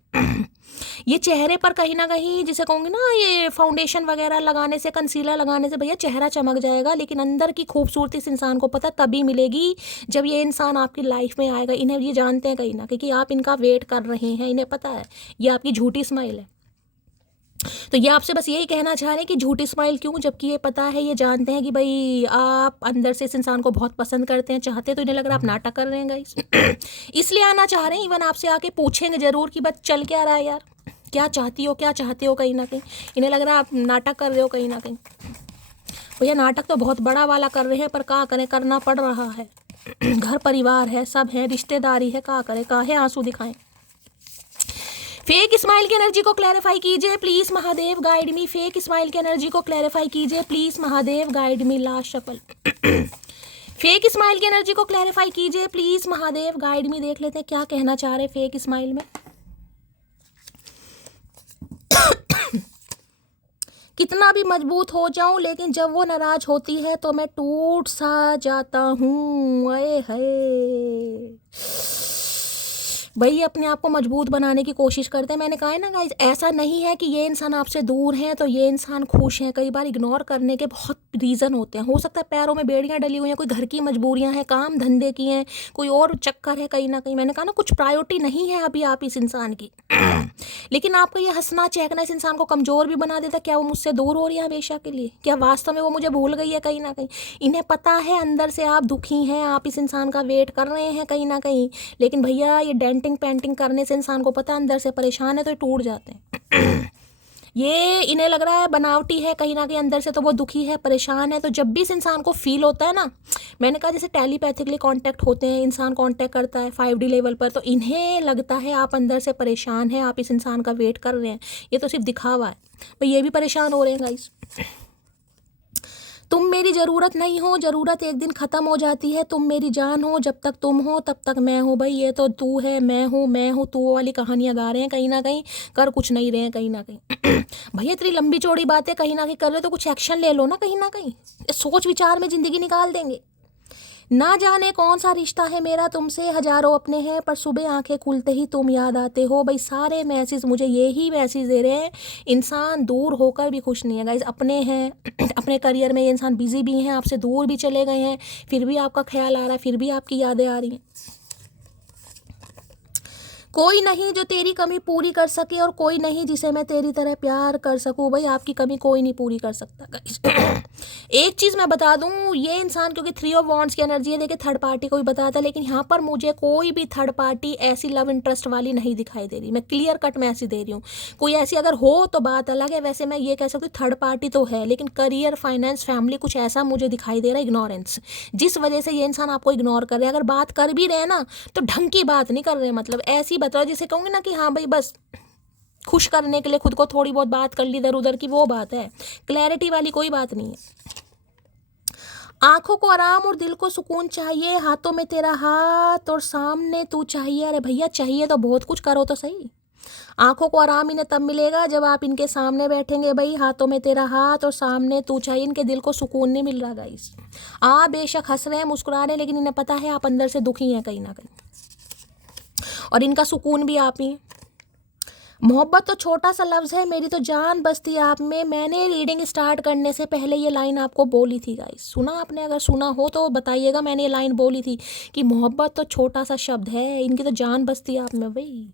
ये चेहरे पर कहीं ना कहीं, जिसे कहूँगी ना, ये फाउंडेशन वगैरह लगाने से, कंसीलर लगाने से भैया चेहरा चमक जाएगा, लेकिन अंदर की खूबसूरती इस इंसान को पता तभी मिलेगी जब ये इंसान आपकी लाइफ में आएगा। इन्हें ये जानते हैं कहीं ना कहीं कि आप इनका वेट कर रहे हैं, इन्हें पता है ये आपकी झूठी स्माइल है। तो ये आपसे बस यही कहना चाह रहे हैं कि झूठी स्माइल क्यों, जबकि ये पता है, ये जानते हैं कि भाई आप अंदर से इस इंसान को बहुत पसंद करते हैं, चाहते, तो इन्हें लग रहा है आप नाटक कर रहे हैं गाइस। इसलिए आना चाह रहे हैं, इवन आपसे आके पूछेंगे जरूर कि बस चल क्या रहा है यार, क्या चाहती हो, क्या चाहते हो, कहीं ना कहीं इन्हें लग रहा है आप नाटक कर रहे हो कहीं ना कहीं। भैया नाटक तो बहुत बड़ा वाला कर रहे हैं, पर क्या करें, करना पड़ रहा है। घर परिवार है, सब है, रिश्तेदारी है, क्या करें, काहे आंसू दिखाएं। फेक स्माइल की एनर्जी को क्लैरिफाई कीजिए please Mahadev, guide me. Fake smile की एनर्जी को क्लैरिफाई कीजिए please Mahadev, guide me. Last shuffle. Fake smile की एनर्जी को क्लैरिफाई कीजिए प्लीज महादेव, गाइड मी। देख लेते हैं क्या कहना चाह रहे फेक स्माइल में। कितना भी मजबूत हो जाऊं, लेकिन जब वो नाराज होती है तो मैं टूट सा जाता हूँ। अये है भाई, अपने आप को मजबूत बनाने की कोशिश करते हैं। मैंने कहा है ना गाइस, ऐसा नहीं है कि ये इंसान आपसे दूर है तो ये इंसान खुश है। कई बार इग्नोर करने के बहुत रीज़न होते हैं। हो सकता है पैरों में बेड़ियां डली हुई हैं, कोई घर की मजबूरियां हैं, काम धंधे की हैं, कोई और चक्कर है कहीं ना कहीं। मैंने कहा ना, कुछ प्रायोरिटी नहीं है अभी आप इस इंसान की। लेकिन आपका ये हंसना चहकना इस इंसान को कमज़ोर भी बना देता। क्या वो मुझसे दूर हो रही है हमेशा के लिए? क्या वास्तव में वो मुझे भूल गई है कहीं ना कहीं? इन्हें पता है अंदर से आप दुखी हैं, आप इस इंसान का वेट कर रहे हैं कहीं ना कहीं। लेकिन भैया ये डेंटिंग पेंटिंग करने से इंसान को पता है अंदर से परेशान है, तो ये टूट जाते हैं। ये इन्हें लग रहा है बनावटी है कहीं ना कहीं, अंदर से तो वो दुखी है, परेशान है। तो जब भी इस इंसान को फील होता है ना, मैंने कहा जैसे टेलीपैथिकली कांटेक्ट होते हैं, इंसान कांटेक्ट करता है 5D लेवल पर, तो इन्हें लगता है आप अंदर से परेशान हैं, आप इस इंसान का वेट कर रहे हैं। ये तो सिर्फ दिखावा है, पर ये भी परेशान हो रहे हैं गाइस। तुम मेरी ज़रूरत नहीं हो, ज़रूरत एक दिन ख़त्म हो जाती है। तुम मेरी जान हो, जब तक तुम हो तब तक मैं हूँ। भाई ये तो तू है, मैं हूँ तू वाली कहानियाँ गा रहे हैं कहीं ना कहीं, कर कुछ नहीं रहे हैं कहीं ना कहीं। भैया इतनी लंबी चौड़ी बातें कहीं ना कहीं कर रहे हो तो कुछ एक्शन ले लो ना कहीं ना कहीं। सोच विचार में ज़िंदगी निकाल देंगे। ना जाने कौन सा रिश्ता है मेरा तुमसे, हजारों अपने हैं पर सुबह आंखें खुलते ही तुम याद आते हो। भाई सारे मैसेज मुझे यही मैसेज दे रहे हैं, इंसान दूर होकर भी खुश नहीं है गाइज। अपने हैं, अपने करियर में ये इंसान बिजी भी हैं, आपसे दूर भी चले गए हैं, फिर भी आपका ख्याल आ रहा है, फिर भी आपकी यादें आ रही हैं। कोई नहीं जो तेरी कमी पूरी कर सके, और कोई नहीं जिसे मैं तेरी तरह प्यार कर सकूं। भाई आपकी कमी कोई नहीं पूरी कर सकता गाइस। एक चीज़ मैं बता दूं, ये इंसान क्योंकि 3 ऑफ वॉन्ड्स की एनर्जी है, देखिए थर्ड पार्टी को भी बताता है, लेकिन यहाँ पर मुझे कोई भी थर्ड पार्टी ऐसी लव इंटरेस्ट वाली नहीं दिखाई दे रही। मैं क्लियर कट मैसेज दे रही हूँ। कोई ऐसी अगर हो तो बात अलग है, वैसे मैं ये कह सकती हूँ थर्ड पार्टी तो है, लेकिन करियर, फाइनेंस, फैमिली, कुछ ऐसा मुझे दिखाई दे रहा है इग्नोरेंस, जिस वजह से ये इंसान आपको इग्नोर कर रहे हैं। अगर बात कर भी रहे हैं ना, तो ढंग की बात नहीं कर रहे हैं, मतलब ऐसी बताओ जिसे कहूँगी ना कि हाँ भाई बस खुश करने के लिए खुद को थोड़ी बहुत बात कर ली इधर उधर की, वो बात है। क्लैरिटी वाली कोई बात नहीं है। आंखों को आराम और दिल को सुकून चाहिए, हाथों में तेरा हाथ और सामने तू चाहिए। अरे भैया चाहिए तो बहुत कुछ, करो तो सही। आंखों को आराम इन्हें तब मिलेगा जब आप इनके सामने बैठेंगे। भाई हाथों में तेरा हाथ और सामने तू चाहिए, इनके दिल को सुकून नहीं मिल रहा गाइस। आप बेशक हंस रहे हैं, मुस्कुरा रहे हैं, लेकिन इन्हें पता है आप अंदर से दुखी हैं कहीं ना कहीं, और इनका सुकून भी आप ही। मोहब्बत तो छोटा सा लफ्ज़ है, मेरी तो जान बसती आप में। मैंने रीडिंग स्टार्ट करने से पहले ये लाइन आपको बोली थी गाइस, सुना आपने? अगर सुना हो तो बताइएगा। मैंने ये लाइन बोली थी कि मोहब्बत तो छोटा सा शब्द है, इनकी तो जान बसती आप में। भाई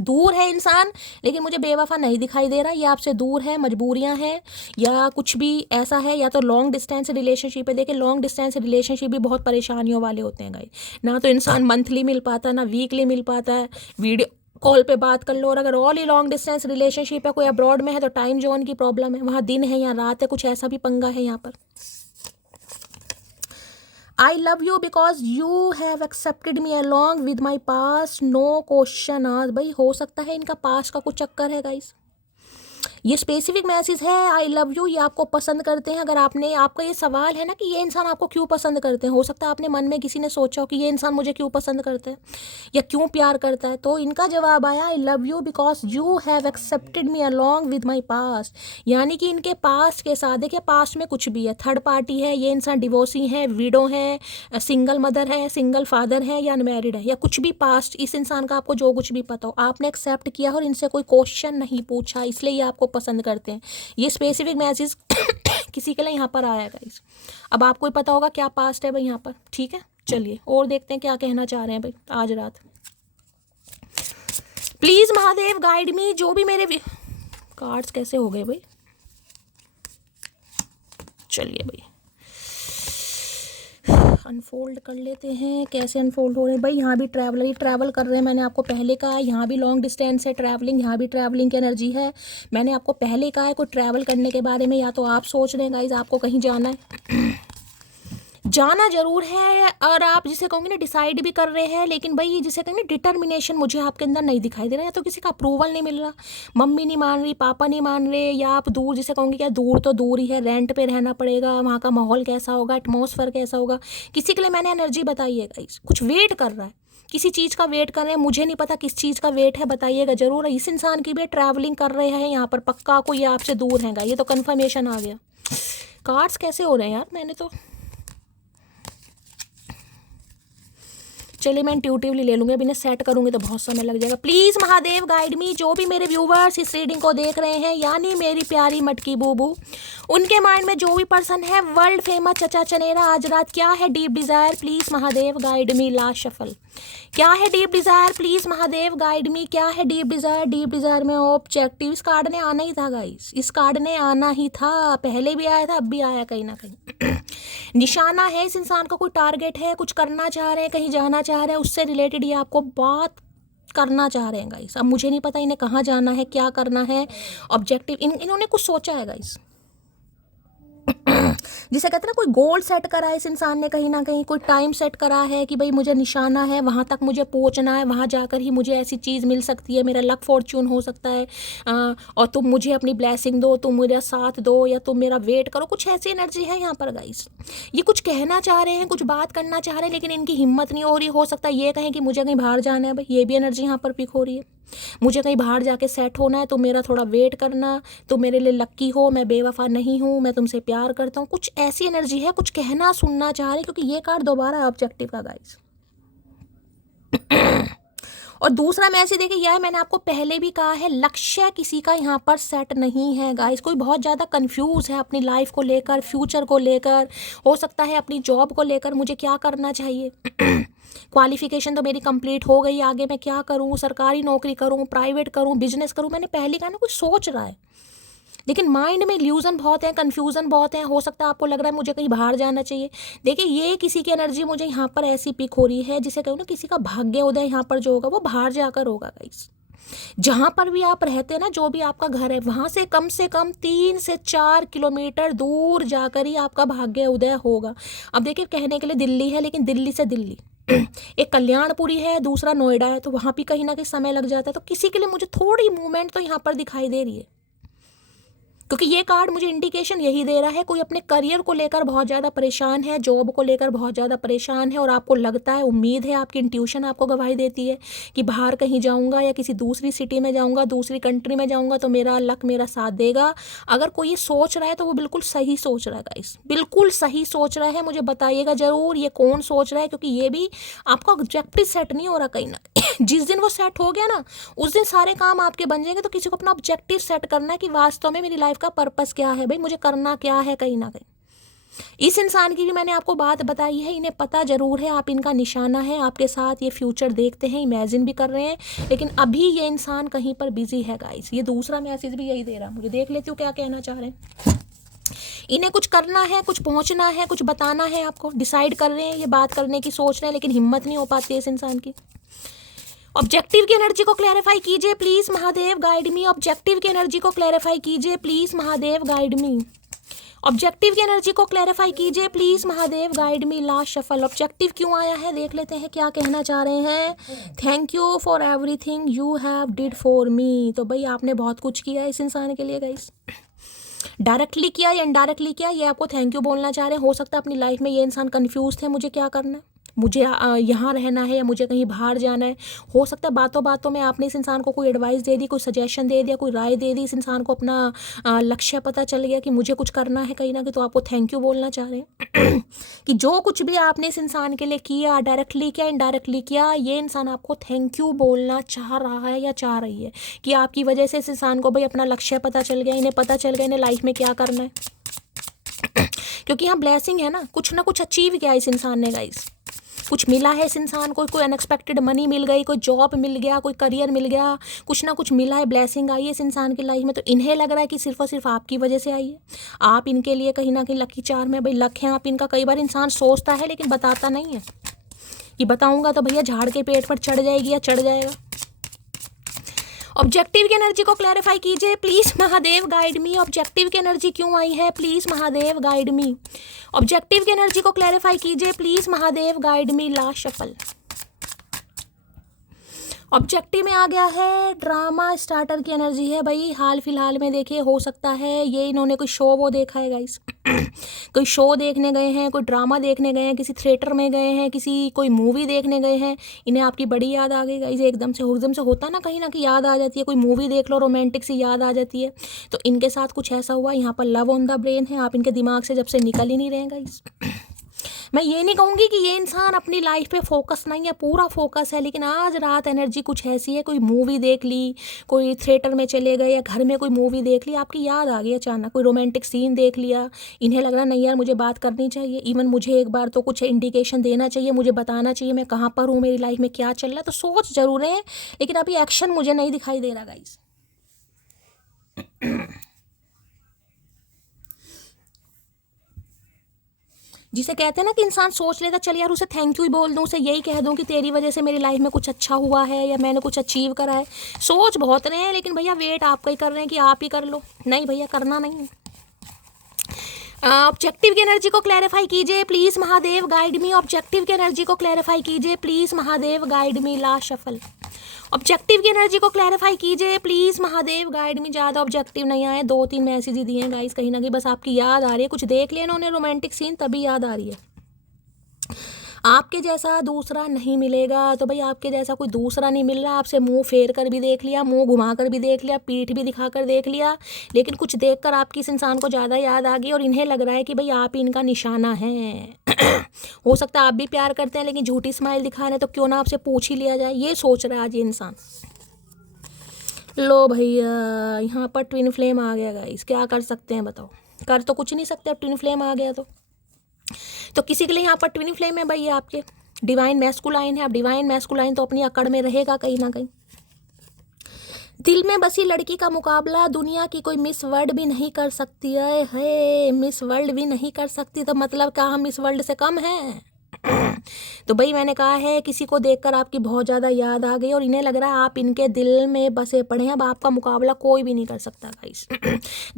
दूर है इंसान, लेकिन मुझे बेवफा नहीं दिखाई दे रहा। ये आपसे दूर है, मजबूरियां हैं या कुछ भी ऐसा है, या तो लॉन्ग डिस्टेंस रिलेशनशिप है। देखिए लॉन्ग डिस्टेंस रिलेशनशिप भी बहुत परेशानियों वाले होते हैं गाइस। ना तो इंसान मंथली मिल पाता, ना वीकली मिल पाता है, वीडियो कॉल पे बात कर लो। और अगर all he long distance relationship है, कोई अब्रॉड में है, तो टाइम जोन की प्रॉब्लम है, वहाँ दिन है या रात है, कुछ ऐसा भी पंगा है यहाँ पर। I love you because you have accepted me along with my past, no question आज। भाई हो सकता है इनका पास्ट का कुछ चक्कर है गाइस। ये स्पेसिफिक मैसेज है आई लव यू, ये आपको पसंद करते हैं। अगर आपका ये सवाल है ना कि ये इंसान आपको क्यों पसंद करते हैं, हो सकता है आपने मन में किसी ने सोचा हो कि ये इंसान मुझे क्यों पसंद करता है या क्यों प्यार करता है, तो इनका जवाब आया आई love you because you have accepted me along with my past. यानी कि इनके पास्ट के साथ, देखिए पास्ट में कुछ भी है, थर्ड पार्टी है, ये इंसान डिवोर्सी है, विडो है, सिंगल मदर है, सिंगल फादर है या अनमैरिड है, या कुछ भी पास्ट इस इंसान का आपको जो कुछ भी पता हो, आपने एक्सेप्ट किया और इनसे कोई क्वेश्चन नहीं पूछा, इसलिए ये आपको पसंद करते हैं। ये स्पेसिफिक मैसेज किसी के लिए यहाँ पर आया गाइस। अब आपको ही पता होगा क्या पास्ट है भाई यहाँ पर, ठीक है। चलिए और देखते हैं क्या कहना चाह रहे हैं भाई आज रात। प्लीज महादेव गाइड मी, जो भी मेरे कार्ड्स कैसे हो गए भाई, चलिए भाई अनफोल्ड कर लेते हैं। कैसे अनफोल्ड हो रहे हैं भाई, यहाँ भी ट्रैवल कर रहे हैं। मैंने आपको पहले कहा है यहाँ भी लॉन्ग डिस्टेंस है ट्रैवलिंग, यहाँ भी ट्रैवलिंग की एनर्जी है। मैंने आपको पहले कहा है कोई ट्रैवल करने के बारे में, या तो आप सोच रहे हैं गाइज आपको कहीं जाना है, जाना जरूर है, और आप जिसे कहोगे ना डिसाइड भी कर रहे हैं, लेकिन भाई जिसे कहेंगे डिटर्मिनेशन मुझे आपके अंदर नहीं दिखाई दे रहा, या तो किसी का अप्रूवल नहीं मिल रहा, मम्मी नहीं मान रही, पापा नहीं मान रहे, या आप दूर जिसे कहोगे क्या दूर तो दूर ही है, रेंट पे रहना पड़ेगा, वहाँ का माहौल कैसा होगा, एटमॉस्फेयर कैसा होगा। किसी के लिए मैंने एनर्जी बताई है गाइस, कुछ वेट कर रहा है, किसी चीज़ का वेट कर रहे हैं, मुझे नहीं पता किस चीज़ का वेट है, बताइएगा जरूर। इस इंसान की भी ट्रैवलिंग कर रहे हैं यहाँ पर, पक्का कोई आपसे दूर है, ये तो कन्फर्मेशन आ गया। कार्ड्स कैसे हो रहे हैं यार, मैंने तो चलिए मैं इंट्यूटिवली ले लूँगी, अब इन्हें सेट करूँगी तो बहुत समय लग जाएगा। प्लीज़ महादेव गाइड मी, जो भी मेरे व्यूवर्स इस रीडिंग को देख रहे हैं, यानी मेरी प्यारी मटकी बूबू, उनके माइंड में जो भी पर्सन है वर्ल्ड फेमस चचा चनेरा, आज रात क्या है deep desire, please Mahadev guide me. Last shuffle, क्या है deep desire, please Mahadev guide मी, क्या है डीप डिज़ायर। डीप डिज़ायर में ऑब्जेक्टिव, इस कार्ड ने आना ही था गाइस, इस कार्ड ने आना ही था, पहले भी आया था अब भी आया कहीं ना कहीं। निशाना है इस इंसान का, कोई टारगेट है, कुछ करना चाह रहे हैं, कहीं जाना चाह रहे हैं, उससे रिलेटेड ये आपको बात करना चाह रहे हैं गाइस। अब मुझे नहीं पता इन्हें कहाँ जाना है, क्या करना है, ऑब्जेक्टिव इन्होंने कुछ सोचा है गाइस। जिसे कहते हैं ना कोई गोल सेट करा है इस इंसान ने, कहीं ना कहीं कोई टाइम सेट करा है कि भाई मुझे निशाना है, वहाँ तक मुझे पहुँचना है, वहाँ जाकर ही मुझे ऐसी चीज़ मिल सकती है, मेरा लक फॉर्च्यून हो सकता है, और तुम मुझे अपनी ब्लेसिंग दो, तुम मेरा साथ दो, या तुम मेरा वेट करो, कुछ ऐसी एनर्जी है यहाँ पर गाइस। ये कुछ कहना चाह रहे हैं, कुछ बात करना चाह रहे हैं, लेकिन इनकी हिम्मत नहीं हो रही। हो सकता है ये कहें कि मुझे कहीं बाहर जाना है, भाई ये भी एनर्जी यहाँ पर पिक हो रही है, मुझे कहीं बाहर जाके सेट होना है, तो मेरा थोड़ा वेट करना, तो मेरे लिए लक्की हो, मैं बेवफा नहीं हूँ, मैं तुमसे प्यार करता हूँ, कुछ ऐसी एनर्जी है, कुछ कहना सुनना चाह रहे, क्योंकि ये कार्ड दोबारा ऑब्जेक्टिव का गाइस। और दूसरा मैसेज देखिए, यह मैंने आपको पहले भी कहा है, लक्ष्य किसी का यहाँ पर सेट नहीं है गाइस। कोई बहुत ज़्यादा कंफ्यूज है अपनी लाइफ को लेकर, फ्यूचर को लेकर, हो सकता है अपनी जॉब को लेकर, मुझे क्या करना चाहिए, क्वालिफिकेशन तो मेरी कंप्लीट हो गई, आगे मैं क्या करूँ, सरकारी नौकरी करूँ, प्राइवेट करूँ, बिजनेस करूँ, मैंने पहले कहा ना कुछ सोच रहा है, लेकिन माइंड में इल्यूजन बहुत है, कन्फ्यूज़न बहुत है। हो सकता है आपको लग रहा है मुझे कहीं बाहर जाना चाहिए। देखिए ये किसी की एनर्जी मुझे यहाँ पर ऐसी पिक हो रही है, जिसे कहूँ ना किसी का भाग्य उदय यहाँ पर जो होगा वो बाहर जाकर होगा गाइस। जहाँ पर भी आप रहते हैं ना, जो भी आपका घर है, वहाँ से कम 3 से 4 किलोमीटर दूर जाकर ही आपका भाग्य उदय होगा। अब देखिए कहने के लिए दिल्ली है, लेकिन दिल्ली से दिल्ली एक कल्याणपुरी है, दूसरा नोएडा है, तो वहाँ भी कहीं ना कहीं समय लग जाता है। तो किसी के लिए मुझे थोड़ी मूवमेंट तो यहाँ पर दिखाई दे रही है, क्योंकि ये कार्ड मुझे इंडिकेशन यही दे रहा है, कोई अपने करियर को लेकर बहुत ज़्यादा परेशान है, जॉब को लेकर बहुत ज़्यादा परेशान है, और आपको लगता है, उम्मीद है, आपकी इंट्यूशन आपको गवाही देती है कि बाहर कहीं जाऊंगा या किसी दूसरी सिटी में जाऊंगा, दूसरी कंट्री में जाऊंगा, तो मेरा लक मेरा साथ देगा। अगर कोई ये सोच रहा है तो वो बिल्कुल सही सोच रहा है गाइस, बिल्कुल सही सोच रहा है। मुझे बताइएगा ज़रूर ये कौन सोच रहा है, क्योंकि ये भी आपका ऑब्जेक्टिव सेट नहीं हो रहा कहीं ना जिस दिन वो सेट हो गया ना, उस दिन सारे काम आपके बन जाएंगे। तो किसी को अपना ऑब्जेक्टिव सेट करना है कि वास्तव में मेरी लाइफ का पर्पस क्या है, भाई मुझे करना क्या है कहीं ना कहीं। इस इंसान की भी मैंने आपको बात बताई है, इन्हें पता जरूर है आप इनका निशाना है, आपके साथ ये फ्यूचर देखते हैं, इमेजिन भी कर रहे हैं, लेकिन अभी ये इंसान कहीं पर बिजी है गाइस। ये दूसरा मैसेज भी यही दे रहा है मुझे, देख लेती हूँ क्या कहना चाह रहे हैं। इन्हें कुछ करना है, कुछ पहुंचना है, कुछ बताना है आपको, डिसाइड कर रहे हैं, ये बात करने की सोच रहे हैं, लेकिन हिम्मत नहीं हो पाती है इस इंसान की। ऑब्जेक्टिव की एनर्जी को क्लैरिफाई कीजिए please Mahadev guide me, objective की एनर्जी को क्लैरिफाई कीजिए please Mahadev guide me. Objective की एनर्जी को क्लैरिफाई कीजिए please Mahadev, guide me last shuffle. Objective क्यों आया है देख लेते हैं क्या कहना चाह रहे हैं। Thank you for everything you have did for me. तो भाई आपने बहुत कुछ किया है इस इंसान के लिए गाइस, डायरेक्टली किया या इनडायरेक्टली किया, ये आपको थैंक यू बोलना चाह रहे हैं। हो सकता है अपनी लाइफ में ये इंसान कंफ्यूज थे, मुझे क्या करना है, मुझे यहाँ रहना है या मुझे कहीं बाहर जाना है। हो सकता है बातों बातों में आपने इस इंसान को कोई एडवाइस दे दी, कोई सजेशन दे दिया, कोई राय दे दी, इस इंसान को अपना लक्ष्य पता चल गया कि मुझे कुछ करना है कहीं ना कहीं, तो आपको थैंक यू बोलना चाह रहे हैं कि जो कुछ भी आपने इस इंसान के लिए किया, डायरेक्टली किया इनडायरेक्टली किया, ये इंसान आपको थैंक यू बोलना चाह रहा है या चाह रही है कि आपकी वजह से इस इंसान को भाई अपना लक्ष्य पता चल गया, इन्हें पता चल गया इन्हें लाइफ में क्या करना है। क्योंकि यहाँ ब्लेसिंग है ना कुछ अचीव किया इस इंसान ने गाइस, कुछ मिला है इस इंसान को, कोई अनएक्सपेक्टेड मनी मिल गई, कोई जॉब मिल गया, कोई करियर मिल गया, कुछ ना कुछ मिला है, ब्लेसिंग आई है इस इंसान की लाइफ में। तो इन्हें लग रहा है कि सिर्फ और सिर्फ आपकी वजह से आई है, आप इनके लिए कहीं ना कहीं लकी चार्म है, भाई लक है आप इनका। कई बार इंसान सोचता है लेकिन बताता नहीं है कि बताऊंगा तो भैया झाड़ के पेट पर चढ़ जाएगी या चढ़ जाएगा। ऑब्जेक्टिव की एनर्जी को क्लैरिफाई कीजिए please Mahadev, guide me. Objective की एनर्जी क्यों आई है please Mahadev, guide me. Objective की एनर्जी को क्लैरिफाई कीजिए please Mahadev, guide me last shuffle. Objective में आ गया है ड्रामा स्टार्टर की एनर्जी है भाई। हाल फिलहाल में देखिए हो सकता है ये इन्होंने कोई शो वो देखा है गाइस कोई शो देखने गए हैं, कोई ड्रामा देखने गए हैं, किसी थिएटर में गए हैं, किसी कोई मूवी देखने गए हैं, इन्हें आपकी बड़ी याद आ गई गाइस। एकदम से होता ना कहीं ना कहीं याद आ जाती है, कोई मूवी देख लो रोमांटिक सी याद आ जाती है। तो इनके साथ कुछ ऐसा हुआ, यहाँ पर लव ऑन द ब्रेन है, आप इनके दिमाग से जब से निकल ही नहीं रहे गाइस। मैं ये नहीं कहूँगी कि ये इंसान अपनी लाइफ पे फोकस नहीं है, पूरा फोकस है, लेकिन आज रात एनर्जी कुछ ऐसी है, कोई मूवी देख ली, कोई थिएटर में चले गए या घर में कोई मूवी देख ली, आपकी याद आ गई अचानक, कोई रोमांटिक सीन देख लिया, इन्हें लग रहा नहीं यार मुझे बात करनी चाहिए, इवन मुझे एक बार तो कुछ इंडिकेशन देना चाहिए, मुझे बताना चाहिए मैं कहाँ पर हूँ, मेरी लाइफ में क्या चल रहा है। तो सोच जरूर है लेकिन अभी एक्शन मुझे नहीं दिखाई दे रहा गाइस। जिसे कहते हैं ना कि इंसान सोच लेता चल यार उसे थैंक यू ही बोल दूं, उसे यही कह दूं कि तेरी वजह से मेरी लाइफ में कुछ अच्छा हुआ है या मैंने कुछ अचीव करा है। सोच बहुत रहे हैं लेकिन भैया वेट आपका ही कर रहे हैं कि आप ही कर लो। नहीं भैया करना नहीं। ऑब्जेक्टिव की एनर्जी को क्लैरिफाई कीजिए please Mahadev, guide me. Objective की एनर्जी को क्लैरिफाई कीजिए please Mahadev, guide me last shuffle. Objective की एनर्जी को क्लैरिफाई कीजिए प्लीज महादेव, गाइड मी। ज़्यादा ऑब्जेक्टिव नहीं आए, 2-3 मैसेज ही दिए हैं गाइस, कहीं ना कहीं बस आपकी याद आ रही है, कुछ देख लिया इन्होंने रोमांटिक सीन तभी याद आ रही है। आपके जैसा दूसरा नहीं मिलेगा, तो भाई आपके जैसा कोई दूसरा नहीं मिल रहा। आपसे मुंह फेर कर भी देख लिया, मुंह घुमा कर भी देख लिया, पीठ भी दिखा कर देख लिया, लेकिन कुछ देखकर आपकी इस इंसान को ज़्यादा याद आ गई और इन्हें लग रहा है कि भाई आप ही इनका निशाना है। हो सकता है आप भी प्यार करते हैं लेकिन झूठी स्माइल दिखा रहे हैं, तो क्यों ना आपसे पूछ ही लिया जाए, ये सोच रहा है आज ये इंसान। लो भैया यहाँ पर ट्विन फ्लेम आ गया गाइस, क्या कर सकते हैं बताओ, कर तो कुछ नहीं सकते, अब ट्विन फ्लेम आ गया तो किसी के लिए यहाँ पर ट्विन फ्लेम है भाई, आपके डिवाइन मैस्कुलाइन है। अब डिवाइन मैस्कुलाइन तो अपनी अकड़ में रहेगा कहीं ना कहीं। दिल में बसी लड़की का मुकाबला दुनिया की कोई मिस वर्ल्ड भी नहीं कर सकती है, मिस वर्ल्ड भी नहीं कर सकती, तो मतलब क्या हम मिस वर्ल्ड से कम हैं? तो भाई मैंने कहा है किसी को देखकर आपकी बहुत ज़्यादा याद आ गई और इन्हें लग रहा है आप इनके दिल में बसे पड़े हैं। अब आपका मुकाबला कोई भी नहीं कर सकता गाइस।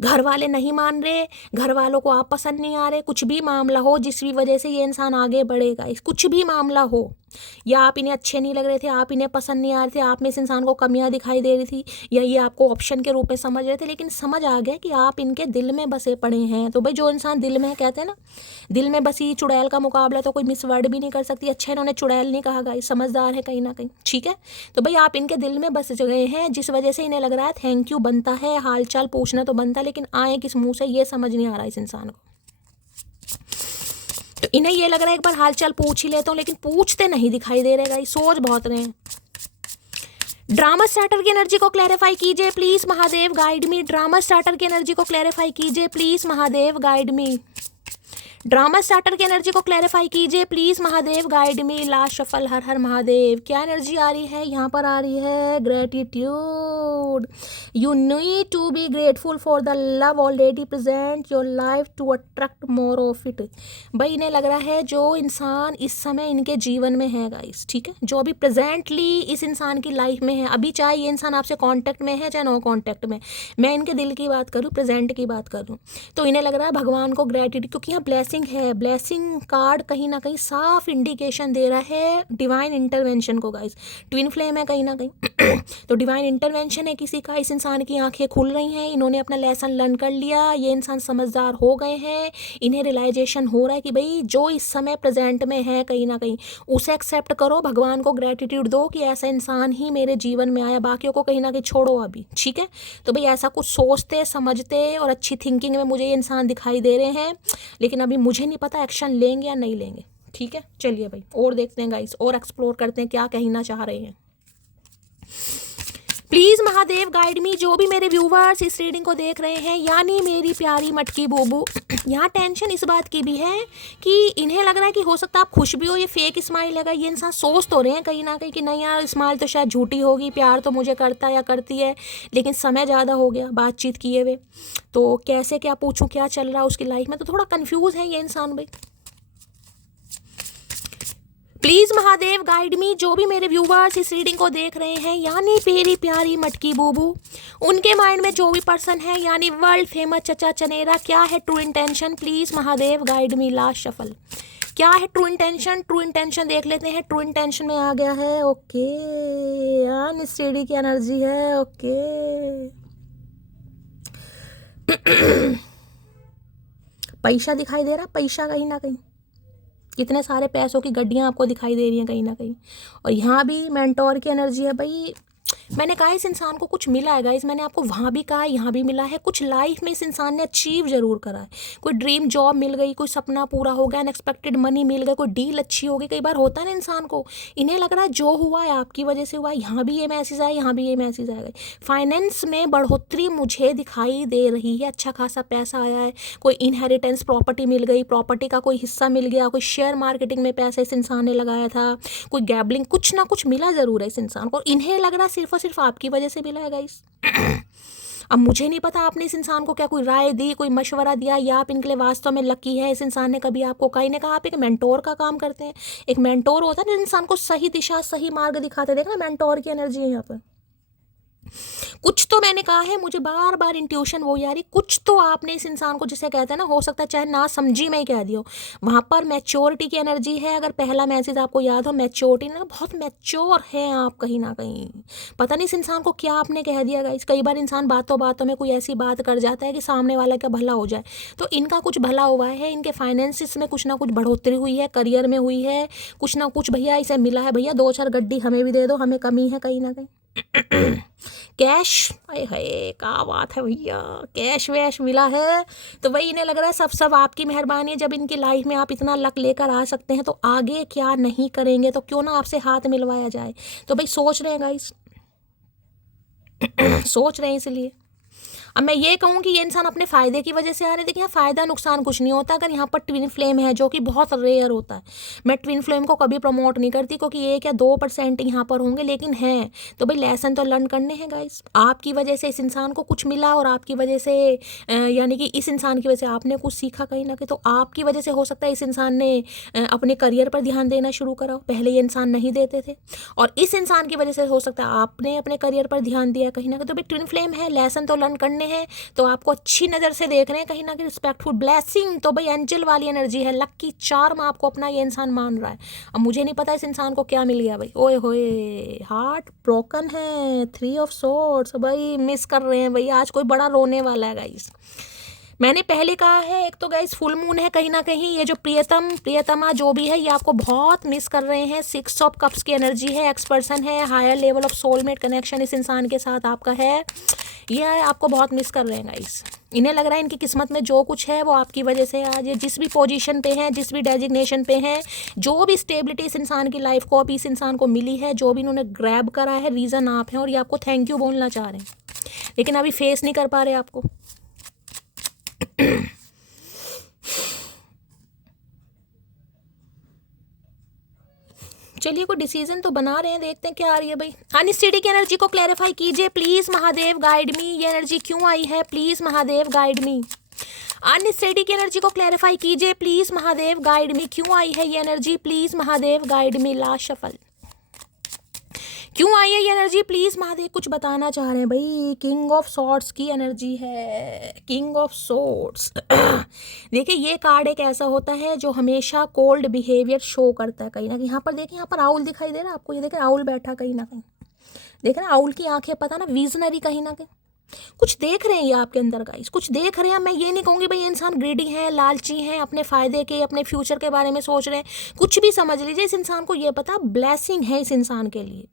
घर वाले नहीं मान रहे, घर वालों को आप पसंद नहीं आ रहे, कुछ भी मामला हो जिस भी वजह से ये इंसान आगे बढ़ेगा, कुछ भी मामला हो, या आप इन्हें अच्छे नहीं लग रहे थे, आप इन्हें पसंद नहीं आ रहे थे, आप में इस इंसान को कमियां दिखाई दे रही थी, या ये आपको ऑप्शन के रूप में समझ रहे थे, लेकिन समझ आ गया कि आप इनके दिल में बसे पड़े हैं। तो भाई जो इंसान दिल में, कहते हैं ना दिल में बसी चुड़ैल का मुकाबला तो कोई मिस वर्ल्ड भी नहीं कर सकती। अच्छा इन्होंने चुड़ैल नहीं कहा गाइस, समझदार है कहीं ना कहीं, ठीक है। तो भाई आप इनके दिल में बस गए हैं जिस वजह से इन्हें लग रहा है थैंक यू बनता है, हाल चाल पूछना तो बनता है, लेकिन आए किस मुँह से ये समझ नहीं आ रहा इस इंसान को। तो इन्हें ये लग रहा है एक बार हालचाल पूछ ही लेता हूँ, लेकिन पूछते नहीं दिखाई दे रहे गाइस, सोच बहुत रहे हैं। ड्रामा स्टार्टर की एनर्जी को क्लैरिफाई कीजिए please Mahadev, guide me. Drama starter की एनर्जी को क्लैरिफाई कीजिए please Mahadev, guide me. Drama starter की एनर्जी को क्लैरिफाई कीजिए please Mahadev, guide me. Last shuffle, हर हर महादेव। क्या एनर्जी आ रही है यहाँ पर? आ रही है gratitude. You need to be grateful for the love already present your life to attract more of it. भाई इन्हें लग रहा है जो इंसान इस समय इनके जीवन में है गाइस, ठीक है, जो अभी प्रेजेंटली इस इंसान की लाइफ में है, अभी चाहे ये इंसान आपसे कांटेक्ट में है चाहे नो कांटेक्ट में, मैं इनके दिल की बात करूँ, प्रेजेंट की बात करूँ, तो इन्हें लग रहा है भगवान को ग्रेटिट्यूड, क्योंकि यहाँ ब्लेसिंग है। ब्लेसिंग कार्ड कहीं ना कहीं साफ इंडिकेशन दे रहा है डिवाइन इंटरवेंशन को गाइस। ट्विन फ्लेम है कहीं ना कहीं तो डिवाइन इंटरवेंशन है किसी का। इस इंसान की आंखें खुल रही हैं, इन्होंने अपना लेसन लर्न कर लिया, ये इंसान समझदार हो गए हैं, इन्हें रियलाइजेशन हो रहा है कि भाई जो इस समय प्रेजेंट में है कहीं ना कहीं उसे एक्सेप्ट करो, भगवान को ग्रेटिट्यूड दो कि ऐसा इंसान ही मेरे जीवन में आया, बाकियों को कहीं ना कहीं छोड़ो अभी, ठीक है। तो भाई ऐसा कुछ सोचते समझते और अच्छी थिंकिंग में मुझे ये इंसान दिखाई दे रहे हैं, लेकिन अभी मुझे नहीं पता एक्शन लेंगे या नहीं लेंगे, ठीक है। चलिए भाई और देखते हैं गाइस, और एक्सप्लोर करते हैं क्या कहना चाह रहे हैं। प्लीज महादेव गाइड मी, जो भी मेरे व्यूवर्स इस रीडिंग को देख रहे हैं, यानी मेरी प्यारी मटकी बूबू। यहाँ टेंशन इस बात की भी है कि इन्हें लग रहा है कि हो सकता है आप खुश भी हो, ये फेक स्माइल है, ये इंसान सोच तो रहे हैं कहीं ना कहीं कि नहीं यार स्माइल तो शायद झूठी होगी, प्यार तो मुझे करता या करती है, लेकिन समय ज़्यादा हो गया बातचीत किए हुए, तो कैसे क्या पूछूं क्या चल रहा है उसकी लाइफ में, तो थोड़ा कंफ्यूज है ये इंसान भाई। प्लीज महादेव गाइड मी, जो भी मेरे व्यूवर्स इस रीडिंग को देख रहे हैं, यानी मेरी प्यारी मटकी बूबू, उनके माइंड में जो भी पर्सन है, यानी वर्ल्ड फेमस चचा चनेरा, क्या है true intention? Please Mahadev guide me. Last shuffle, क्या है ट्रू इंटेंशन? ट्रू इंटेंशन देख लेते हैं। ट्रू इंटेंशन में आ गया है ओके, अनस्टेडी की एनर्जी है ओके। पैसा दिखाई दे रहा, पैसा कहीं ना कहीं, कितने सारे पैसों की गड्डियाँ आपको दिखाई दे रही हैं कहीं ना कहीं, और यहाँ भी मेंटोर की एनर्जी है भाई। मैंने कहा इस इंसान को कुछ मिला है गाइस, मैंने आपको वहाँ भी कहा यहाँ भी मिला है, कुछ लाइफ में इस इंसान ने अचीव जरूर करा है। कोई ड्रीम जॉब मिल गई, कोई सपना पूरा हो गया, अनएक्सपेक्टेड मनी मिल गया, कोई डील अच्छी हो गई। कई बार होता है ना इंसान को, इन्हें लग रहा है जो हुआ है आपकी वजह से हुआ है, यहाँ भी ये मैसेज आया, यहाँ भी ये मैसेज आएगा। फाइनेंस में बढ़ोतरी मुझे दिखाई दे रही है, अच्छा खासा पैसा आया है, कोई इनहेरिटेंस प्रॉपर्टी मिल गई, प्रॉपर्टी का कोई हिस्सा मिल गया, कोई शेयर मार्केटिंग में पैसा इस इंसान ने लगाया था, कोई गैबलिंग, कुछ ना कुछ मिला जरूर है इस इंसान को। इन्हें लग रहा है सिर्फ और सिर्फ आपकी वजह से मिला है गाइस। अब मुझे नहीं पता आपने इस इंसान को क्या कोई राय दी, कोई मशवरा दिया, या आप इनके लिए वास्तव में लकी है, इस इंसान ने कभी आपको कहीं ने कहा। आप एक मेंटोर का काम करते हैं, एक मेंटोर होता है ना इंसान को सही दिशा सही मार्ग दिखाते, देखना मेंटोर की एनर्जी है यहाँ पर। कुछ तो मैंने कहा है, मुझे बार बार इंट्यूशन वो यारी, कुछ तो आपने इस इंसान को, जिसे कहते हैं ना, हो सकता है चाहे ना समझी में ही कह दियो, वहाँ पर मैच्योरिटी की एनर्जी है। अगर पहला मैसेज आपको याद हो, मैच्योरिटी ना, बहुत मैच्योर है आप कहीं ना कहीं। पता नहीं इस इंसान को क्या आपने कह दिया गाइस। कई बार इंसान बातों बातों में कोई ऐसी बात कर जाता है कि सामने वाला का भला हो जाए, तो इनका कुछ भला हुआ है, इनके फाइनेंसिस में कुछ ना कुछ बढ़ोतरी हुई है, करियर में हुई है, कुछ ना कुछ भैया इसे मिला है। भैया 2-4 गड्डी हमें भी दे दो, हमें कमी है कहीं ना कहीं। कैश, अरे है क्या बात है भैया, कैश वैश मिला है, तो वही इन्हें लग रहा है सब आपकी मेहरबानी है। जब इनकी लाइफ में आप इतना लक लेकर आ सकते हैं, तो आगे क्या नहीं करेंगे, तो क्यों ना आपसे हाथ मिलवाया जाए। तो भाई सोच रहे हैं गाइस, सोच रहे हैं इसलिए। अब मैं ये कहूँ कि ये इंसान अपने फ़ायदे की वजह से आ रहे हैं, देखिए यहाँ फ़ायदा नुकसान कुछ नहीं होता अगर यहाँ पर ट्विन फ्लेम है, जो कि बहुत रेयर होता है। मैं ट्विन फ्लेम को कभी प्रमोट नहीं करती, क्योंकि 1 या 2% यहाँ पर होंगे, लेकिन हैं तो भाई लेसन तो लर्न करने हैं गाइस। आपकी वजह से इस इंसान को कुछ मिला, और आपकी वजह से यानी कि इस इंसान की वजह से आपने कुछ सीखा कहीं ना कहीं, तो आपकी वजह से हो सकता है इस इंसान ने अपने करियर पर ध्यान देना शुरू करा, पहले ये इंसान नहीं देते थे, और इस इंसान की वजह से हो सकता है आपने अपने करियर पर ध्यान दिया कहीं ना कहीं। तो भाई ट्विन फ्लेम है, लेसन तो लर्न करने हैं, तो आपको अच्छी नज़र से देख रहे हैं कहीं ना कहीं, रिस्पेक्टफुल ब्लेसिंग, तो भाई एंजल वाली एनर्जी है, लकी चार्म आपको अपना ये इंसान मान रहा है। अब मुझे नहीं पता इस इंसान को क्या मिल गया भाई, ओए होए हार्ट ब्रोकन है, 3 ऑफ सोर्ड्स, भाई मिस कर रहे हैं भाई, आज कोई बड़ा रोने वाला है गाइस। मैंने पहले कहा है, एक तो गाइस फुल मून है कहीं ना कहीं, ये जो प्रियतमा जो भी है, ये आपको बहुत मिस कर रहे हैं। 6 ऑफ कप्स की एनर्जी है, एक्स पर्सन है, higher level of soulmate connection इस इंसान के साथ आपका है, ये आपको बहुत मिस कर रहे हैं गाइस। इन्हें लग रहा है इनकी किस्मत में जो कुछ है वो आपकी वजह से आज ये जिस भी पोजीशन पे हैं, जिस भी डेजिग्नेशन पे हैं, जो भी स्टेबिलिटी इस इंसान की लाइफ को अभी इस इंसान को मिली है, जो भी इन्होंने ग्रैब करा है, रीज़न आप हैं, और ये आपको थैंक यू बोलना चाह रहे हैं, लेकिन अभी फेस नहीं कर पा रहे आपको। चलिए कोई डिसीजन तो बना रहे हैं, देखते हैं क्या आ रही है भाई। अनस्टडी की एनर्जी को क्लैरिफाई कीजिए प्लीज महादेव, गाइड मी। ये एनर्जी क्यों आई है please Mahadev, guide me. Unsteady की एनर्जी को क्लैरिफाई कीजिए प्लीज महादेव, गाइड मी। क्यों आई है ये energy please Mahadev, guide me. Last shuffle. क्यों आई है ये एनर्जी प्लीज महादेव, कुछ बताना चाह रहे हैं भाई। किंग ऑफ सॉर्ड्स की एनर्जी है, किंग ऑफ सॉर्ड्स। देखिए ये कार्ड एक ऐसा होता है जो हमेशा कोल्ड बिहेवियर शो करता है कहीं ना कहीं। यहाँ पर देखिए, यहाँ पर आउल दिखाई दे रहा है आपको, ये देखिए आउल बैठा कहीं ना कहीं, देख रहे हैं आउल की आंखें, पता ना विजनरी कहीं ना कहीं कुछ देख रहे हैं ये आपके अंदर गाइस, कुछ देख रहे हैं। मैं ये नहीं कहूँगी भाई ये इंसान ग्रीडी है, लालची है, अपने फायदे के, अपने फ्यूचर के बारे में सोच रहे हैं, कुछ भी समझ लीजिए। इस इंसान को ये पता ब्लेसिंग है इस इंसान के लिए।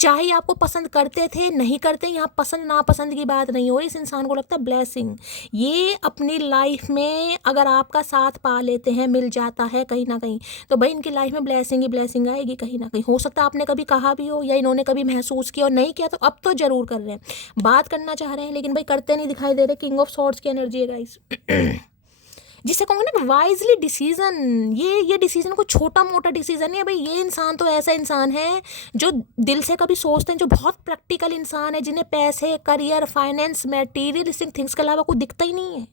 चाहे आपको पसंद करते थे नहीं करते, यहाँ पसंद नापसंद की बात नहीं हो रही, इस इंसान को लगता है ब्लेसिंग। ये अपनी लाइफ में अगर आपका साथ पा लेते हैं, मिल जाता है कहीं ना कहीं, तो भाई इनकी लाइफ में ब्लेसिंग ही ब्लेसिंग आएगी कहीं ना कहीं। हो सकता है आपने कभी कहा भी हो या इन्होंने कभी महसूस किया और नहीं किया, तो अब तो जरूर कर रहे हैं, बात करना चाह रहे हैं, लेकिन भाई करते नहीं दिखाई दे रहे। किंग ऑफ सॉर्ड्स की एनर्जी है गाइस। जिसे कहूँगे ना वाइजली डिसीजन, ये डिसीजन कोई छोटा मोटा डिसीजन नहीं है भाई। ये इंसान तो ऐसा इंसान है जो दिल से कभी सोचते हैं, जो बहुत प्रैक्टिकल इंसान है, जिन्हें पैसे, करियर, फाइनेंस, मटेरियलिस्टिक थिंग्स के अलावा कुछ दिखता ही नहीं है।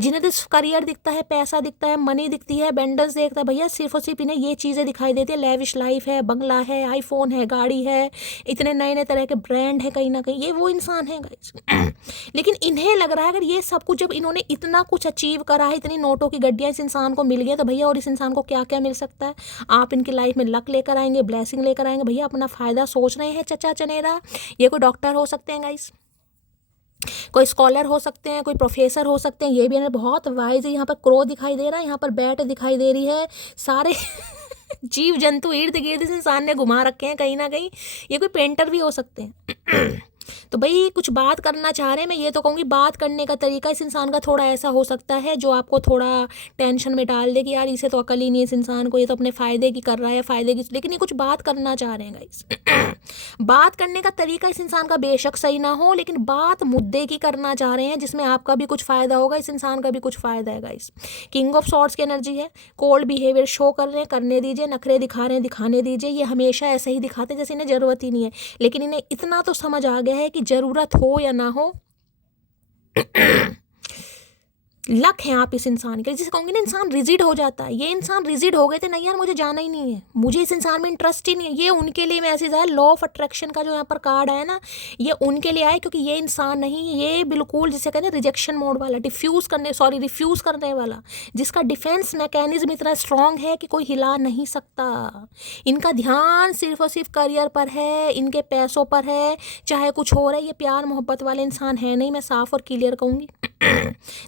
जिन्हें तो करियर दिखता है, पैसा दिखता है, मनी दिखती है, एबंडेंस दिखता है, भैया सिर्फ और सिर्फ इन्हें ये चीज़ें दिखाई देती है। लेविश लाइफ है, बंगला है, आईफोन है, गाड़ी है, इतने नए नए तरह के ब्रांड है कहीं ना कहीं, ये वो इंसान है गाइस। लेकिन इन्हें लग रहा है अगर ये सब कुछ, जब इन्होंने इतना कुछ अचीव करा है, इतनी नोटों की गड्डियाँ इस इंसान को मिल गई, तो भैया और इस इंसान को क्या क्या मिल सकता है। आप इनकी लाइफ में लक लेकर आएंगे, ब्लेसिंग लेकर आएंगे, भैया अपना फायदा सोच रहे हैं चचा चनेरा। ये कोई डॉक्टर हो सकते हैं गाइस, कोई स्कॉलर हो सकते हैं, कोई प्रोफेसर हो सकते हैं। ये भी बहुत वाइज है। यहाँ पर क्रो दिखाई दे रहा है, यहाँ पर बैट दिखाई दे रही है, सारे जीव जंतु इर्द गिर्द इस इंसान ने घुमा रखे हैं कहीं ना कहीं। ये कोई पेंटर भी हो सकते हैं। तो भाई कुछ बात करना चाह रहे हैं। मैं ये तो कहूँगी बात करने का तरीका इस इंसान का थोड़ा ऐसा हो सकता है जो आपको थोड़ा टेंशन में डाल दे कि यार इसे तो अकल ही नहीं, इस इंसान को, ये तो अपने फ़ायदे की कर रहा है, फ़ायदे की, लेकिन ये कुछ बात करना चाह रहे हैं गाइस। बात करने का तरीका इस इंसान का बेशक सही ना हो, लेकिन बात मुद्दे की करना चाह रहे हैं जिसमें आपका भी कुछ फ़ायदा होगा, इस इंसान का भी कुछ फ़ायदा है गाइस। किंग ऑफ सॉर्ड्स की एनर्जी है, कोल्ड बिहेवियर शो कर रहे हैं, करने दीजिए, नखरे दिखा रहे हैं, दिखाने दीजिए। ये हमेशा ऐसे ही दिखाते हैं जैसे इन्हें ज़रूरत ही नहीं है, लेकिन इन्हें इतना तो समझ आ गया है कि ज़रूरत हो या ना हो, लक है आप इस इंसान के। जिसे कहूँगी ना इंसान रिजिड हो जाता है, ये इंसान रिजिड हो गए थे, नहीं यार मुझे जाना ही नहीं है, मुझे इस इंसान में इंटरेस्ट ही नहीं है। ये उनके लिए मैसेज आया, लॉ ऑफ अट्रैक्शन का जो यहाँ पर कार्ड आया ना, ये उनके लिए आया क्योंकि ये इंसान नहीं, ये बिल्कुल जिसे कहते हैं रिजेक्शन मोड वाला, रिफ्यूज़ करने वाला, जिसका डिफेंस मैकेनिज्म इतना स्ट्रॉन्ग है कि कोई हिला नहीं सकता। इनका ध्यान सिर्फ और सिर्फ करियर पर है, इनके पैसों पर है, चाहे कुछ हो रहा है। ये प्यार मोहब्बत वाले इंसान है नहीं, मैं साफ और क्लियर कहूँगी।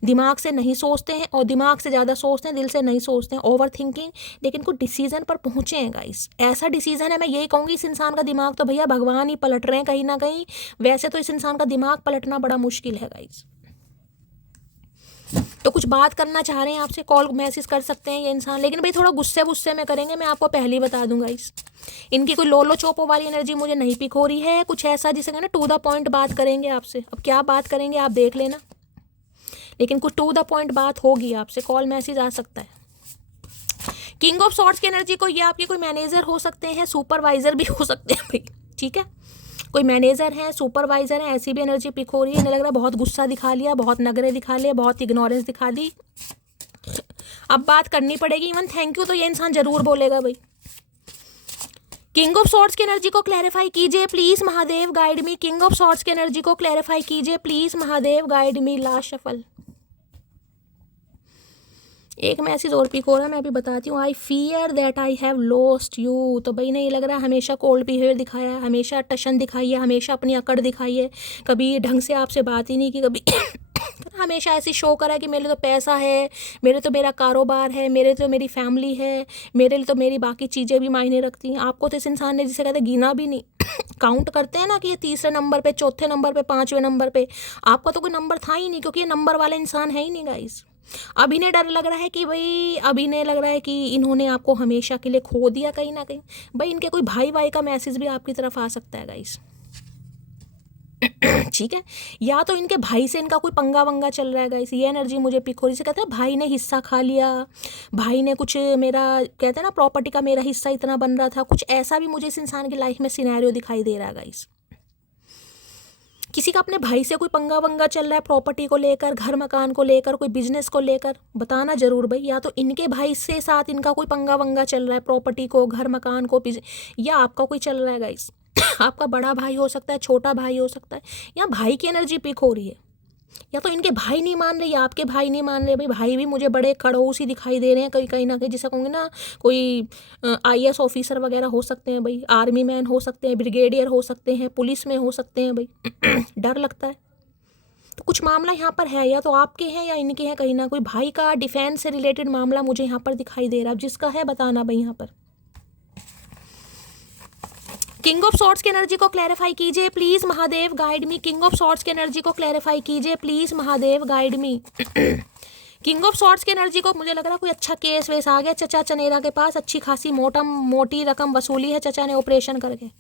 दिमाग से नहीं सोचते हैं, और दिमाग से ज़्यादा सोचते हैं, दिल से नहीं सोचते हैं, ओवर थिंकिंग। लेकिन कुछ डिसीजन पर पहुँचे हैं गाइस, ऐसा डिसीजन है, मैं यही कहूँगी इस इंसान का दिमाग तो भैया भगवान ही पलट रहे हैं कहीं ना कहीं। वैसे तो इस इंसान का दिमाग पलटना बड़ा मुश्किल है गाइस। तो कुछ बात करना चाह रहे हैं आपसे, कॉल मैसेज कर सकते हैं ये इंसान, लेकिन भाई थोड़ा गुस्से में करेंगे, मैं आपको पहले ही बता दूंगा इस इनकी कोई लोलो चोपो वाली एनर्जी मुझे नहीं पिक हो रही है। कुछ ऐसा जिसे कहना टू द पॉइंट बात करेंगे आपसे। अब क्या बात करेंगे आप देख लेना, लेकिन कुछ टू द पॉइंट बात होगी आपसे, कॉल मैसेज आ सकता है। किंग ऑफ सॉर्ड्स की एनर्जी को, ये आपके कोई मैनेजर हो सकते हैं, सुपरवाइजर भी हो सकते हैं भाई, ठीक है, कोई मैनेजर है, सुपरवाइजर है, ऐसी भी एनर्जी पिक हो रही है। इन्हें लग रहा है बहुत गुस्सा दिखा लिया, बहुत नखरे दिखा लिए, बहुत इग्नोरेंस दिखा दी, अब बात करनी पड़ेगी। इवन थैंक यू तो ये इंसान जरूर बोलेगा भाई। किंग ऑफ सॉर्ड्स की एनर्जी को क्लैरिफाई कीजिए please Mahadev, guide me. King of swords की एनर्जी को क्लैरिफाई कीजिए please Mahadev, guide me. Last shuffle. एक मैसेज और पिक हो रहा है, मैं अभी बताती हूँ। I fear that I have lost you. तो भाई नहीं लग रहा है, हमेशा कोल्ड बिहेवियर दिखाया है, हमेशा टशन दिखाई है, हमेशा अपनी अकड़ दिखाई है, कभी ढंग से आपसे बात ही नहीं की, कभी हमेशा ऐसी शो करा कि मेरे तो पैसा है, मेरे तो मेरा कारोबार है, मेरे तो मेरी फैमिली है, मेरे लिए तो मेरी बाकी चीज़ें भी मायने रखती हैं। आपको तो इस इंसान ने जिसे कहते हैं गिना भी नहीं काउंट करते हैं ना कि ये तीसरे नंबर पे, चौथे नंबर पे, पाँचवें नंबर पे, आपका तो कोई नंबर था ही नहीं, क्योंकि ये नंबर वाला इंसान है ही नहीं गाइस। अब इन्हें डर लग रहा है कि भाई, अब इन्हें लग रहा है कि इन्होंने आपको हमेशा के लिए खो दिया कहीं ना कहीं। भाई इनके कोई भाई का मैसेज भी आपकी तरफ आ सकता है गाइस। ठीक है, या तो इनके भाई से इनका कोई पंगा वंगा चल रहा है गाइस, ये एनर्जी मुझे पिक हो रही है। कहते हैं भाई ने हिस्सा खा लिया, भाई ने कुछ मेरा, कहते हैं ना प्रॉपर्टी का मेरा हिस्सा इतना बन रहा था, कुछ ऐसा भी मुझे इस इंसान की लाइफ में सिनेरियो दिखाई दे रहा है गाइस। किसी का अपने भाई से कोई पंगा वंगा चल रहा है प्रॉपर्टी को लेकर, घर मकान को लेकर, कोई बिजनेस को लेकर, बताना जरूर भाई। या तो इनके भाई से साथ इनका कोई पंगा वंगा चल रहा है प्रॉपर्टी को, घर मकान को, या आपका कोई चल रहा है गाइस। आपका बड़ा भाई हो सकता है, छोटा भाई हो सकता है, या भाई की एनर्जी पिक हो रही है। या तो इनके भाई नहीं मान रहे या आपके भाई नहीं मान रहे। भाई भाई भी मुझे बड़े खड़ूस ही दिखाई दे रहे हैं, कहीं कहीं ना कहीं, जिसे कहूँगे ना कोई IAS ऑफिसर वगैरह हो सकते हैं भाई, आर्मी मैन हो सकते हैं, ब्रिगेडियर हो सकते हैं, पुलिस में हो सकते हैं भाई। डर लगता है। तो कुछ मामला यहाँ पर है, या तो आपके हैं या इनके हैं, कहीं ना कोई भाई का डिफेंस से रिलेटेड मामला मुझे यहाँ पर दिखाई दे रहा है। जिसका है बताना भाई। यहाँ पर किंग ऑफ सॉर्ड्स की एनर्जी को क्लैरिफाई कीजिए please Mahadev, guide me. King of swords की एनर्जी को क्लैरिफाई कीजिए please Mahadev, guide me. King of swords की एनर्जी को, मुझे लग रहा है कोई अच्छा केस वेस आ गया चचा चनेरा के पास, अच्छी खासी मोटी रकम वसूली है चचा ने ऑपरेशन करके।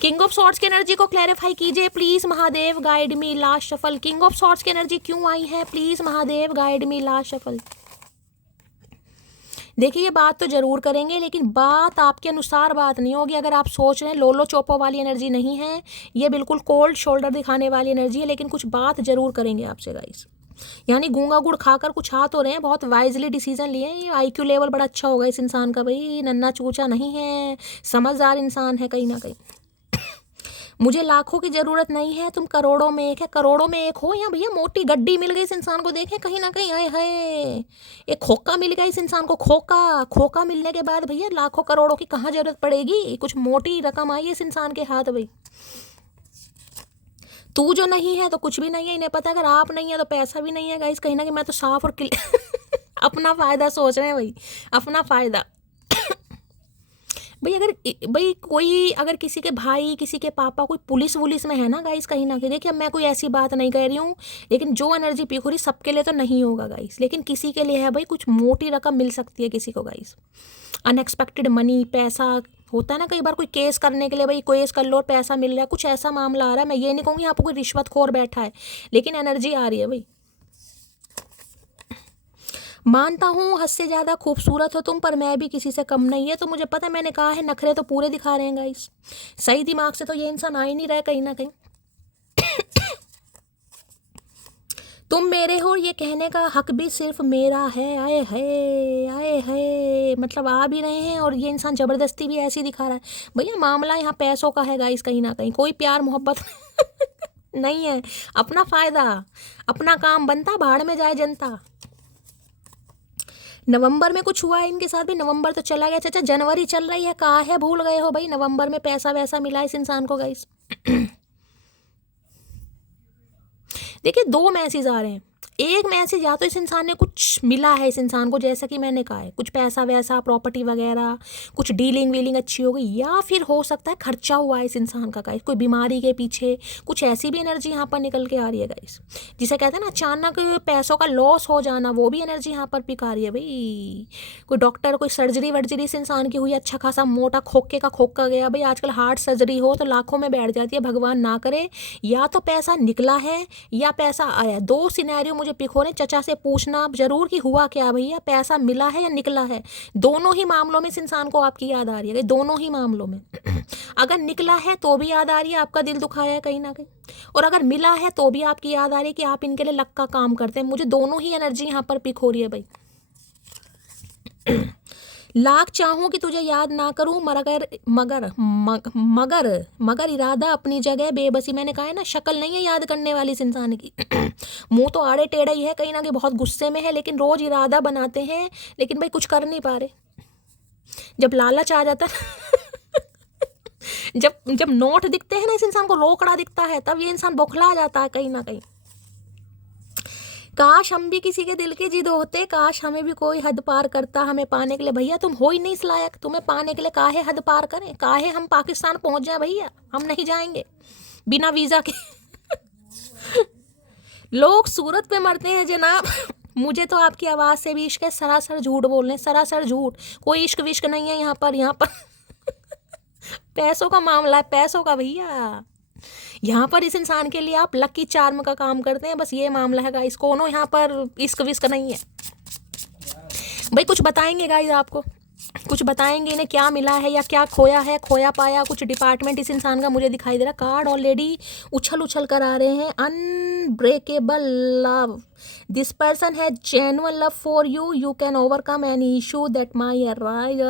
किंग ऑफ सॉर्ड्स की एनर्जी को क्लैरिफाई कीजिए please Mahadev, guide me. Last shuffle, king of swords की एनर्जी क्यों आई है please Mahadev, guide me. Last shuffle. देखिए ये बात तो जरूर करेंगे, लेकिन बात आपके अनुसार बात नहीं होगी। अगर आप सोच रहे हैं लोलो चोपो वाली एनर्जी नहीं है, ये बिल्कुल कोल्ड शोल्डर दिखाने वाली एनर्जी है, लेकिन कुछ बात जरूर करेंगे आपसे गाइस। यानी गूंगा गुड़ खाकर कुछ आ तो रहे हैं, बहुत वाइजली डिसीजन लिए हैं। ये IQ लेवल बड़ा अच्छा होगा इस इंसान का भाई, नन्ना चूचा नहीं है, समझदार इंसान है कहीं ना कहीं। मुझे लाखों की जरूरत नहीं है, तुम करोड़ों में एक है, करोड़ों में एक हो। या भैया मोटी गड्डी मिल गई इस इंसान को, देखें कहीं ना कहीं, आए हाय एक खोखा मिल गया इस इंसान को। खोखा मिलने के बाद भैया लाखों करोड़ों की कहाँ जरूरत पड़ेगी, कुछ मोटी रकम आई है इस इंसान के हाथ भाई। तू जो नहीं है तो कुछ भी नहीं है, इन्हें पता है अगर आप नहीं है तो पैसा भी नहीं है गाइस। कहीं ना कहीं मैं तो साफ और अपना फायदा सोच रहे हैं भाई, अपना फायदा। भाई कोई अगर किसी के भाई, किसी के पापा कोई पुलिस वुलिस में है ना गाइस, कहीं ना कहीं, देखिए मैं कोई ऐसी बात नहीं कह रही हूँ, लेकिन जो एनर्जी पिक हो रही सबके लिए तो नहीं होगा गाइस, लेकिन किसी के लिए है भाई। कुछ मोटी रकम मिल सकती है किसी को गाइस, अनएक्सपेक्टेड मनी, पैसा होता है ना कई बार, कोई केस करने के लिए भाई केस कर लो और पैसा मिल रहा है, कुछ ऐसा मामला आ रहा है। मैं ये नहीं कहूँगी यहाँ पर कोई रिश्वतखोर बैठा है, लेकिन एनर्जी आ रही है भाई। मानता हूँ हद से ज़्यादा खूबसूरत हो तुम, पर मैं भी किसी से कम नहीं है। तो मुझे पता है, मैंने कहा है नखरे तो पूरे दिखा रहे हैं गाइस। सही दिमाग से तो ये इंसान आ ही नहीं रहा है कहीं ना कहीं। तुम मेरे हो ये कहने का हक भी सिर्फ मेरा है। आए है मतलब आ भी रहे हैं, और ये इंसान ज़बरदस्ती भी ऐसी दिखा रहा है भैया। मामला यहाँ पैसों का है गाइस, कहीं ना कहीं कोई प्यार मोहब्बत नहीं है। अपना फायदा, अपना काम बनता, भाड़ में जाए जनता। नवंबर में कुछ हुआ है इनके साथ भी, नवंबर तो चला गया चाचा, जनवरी चल रही है, कहाँ है भूल गए हो भाई। नवंबर में पैसा वैसा मिला इस इंसान को गाइस। देखिए 2 मैसेज आ रहे हैं। एक मैसेज, या तो इस इंसान ने कुछ मिला है इस इंसान को, जैसा कि मैंने कहा है कुछ पैसा वैसा, प्रॉपर्टी वगैरह, कुछ डीलिंग वीलिंग अच्छी हो गई, या फिर हो सकता है खर्चा हुआ है इस इंसान का गाइस, कोई बीमारी के पीछे, कुछ ऐसी भी एनर्जी यहाँ पर निकल के आ रही है गाइस, जिसे कहते हैं ना अचानक पैसों का लॉस हो जाना, वो भी एनर्जी यहाँ पर पिक आ रही है भाई। कोई डॉक्टर, कोई सर्जरी वर्जरी इस इंसान की हुई, अच्छा खासा मोटा खोखे का खोखा गया भाई। आजकल हार्ट सर्जरी हो तो लाखों में बैठ जाती है, भगवान ना करे। या तो पैसा निकला है या पैसा आया, 2 सिनेरियो मुझे पिक हो रहे। चचा से पूछना जरूर कि हुआ क्या भैया, पैसा मिला है या निकला है। दोनों ही मामलों में इस इंसान को आपकी याद आ रही है, दोनों ही मामलों में। अगर निकला है तो भी याद आ रही है, आपका दिल दुखाया है कहीं ना कहीं, और अगर मिला है तो भी आपकी याद आ रही है कि आप इनके लिए लक का काम करते हैं। मुझे दोनों ही एनर्जी यहाँ पर पिक हो रही है भाई। लाख चाहूं कि तुझे याद ना करूं, मगर इरादा अपनी जगह, बेबसी। मैंने कहा है ना, शक्ल नहीं है याद करने वाली इस इंसान की। मुंह तो आड़े टेढ़ा ही है, कहीं ना कहीं बहुत गुस्से में है, लेकिन रोज इरादा बनाते हैं, लेकिन भाई कुछ कर नहीं पा रहे। जब लालच आ जाता जब नोट दिखते हैं ना इस इंसान को, रोकड़ा दिखता है, तब ये इंसान बौखला जाता है कहीं ना कहीं। काश हम भी किसी के दिल के जिद होते, काश हमें भी कोई हद पार करता हमें पाने के लिए। भैया तुम हो ही नहीं इस लायक, तुम्हें पाने के लिए काहे हद पार करें, काहे हम पाकिस्तान पहुंच जाए भैया, हम नहीं जाएंगे बिना वीजा के। लोग सूरत पे मरते हैं जनाब। मुझे तो आपकी आवाज़ से भी इश्क है, सरासर झूठ बोल रहे हैं, सरासर झूठ। कोई इश्क विश्क नहीं है यहाँ पर। पैसों का मामला है, पैसों का भैया। यहाँ पर इस इंसान के लिए आप लकी चार्म का काम करते हैं, बस ये मामला है गाइस। कोनो यहाँ पर इश्क विस्क नहीं है भाई। कुछ बताएंगे गाइस आपको, कुछ बताएंगे इन्हें क्या मिला है या क्या खोया है, खोया पाया कुछ डिपार्टमेंट इस इंसान का मुझे दिखाई दे रहा। कार्ड ऑलरेडी उछल उछल कर आ रहे हैं। अनब्रेकेबल लव, दिस पर्सन है genuine love for you, you can overcome any issue that my arise.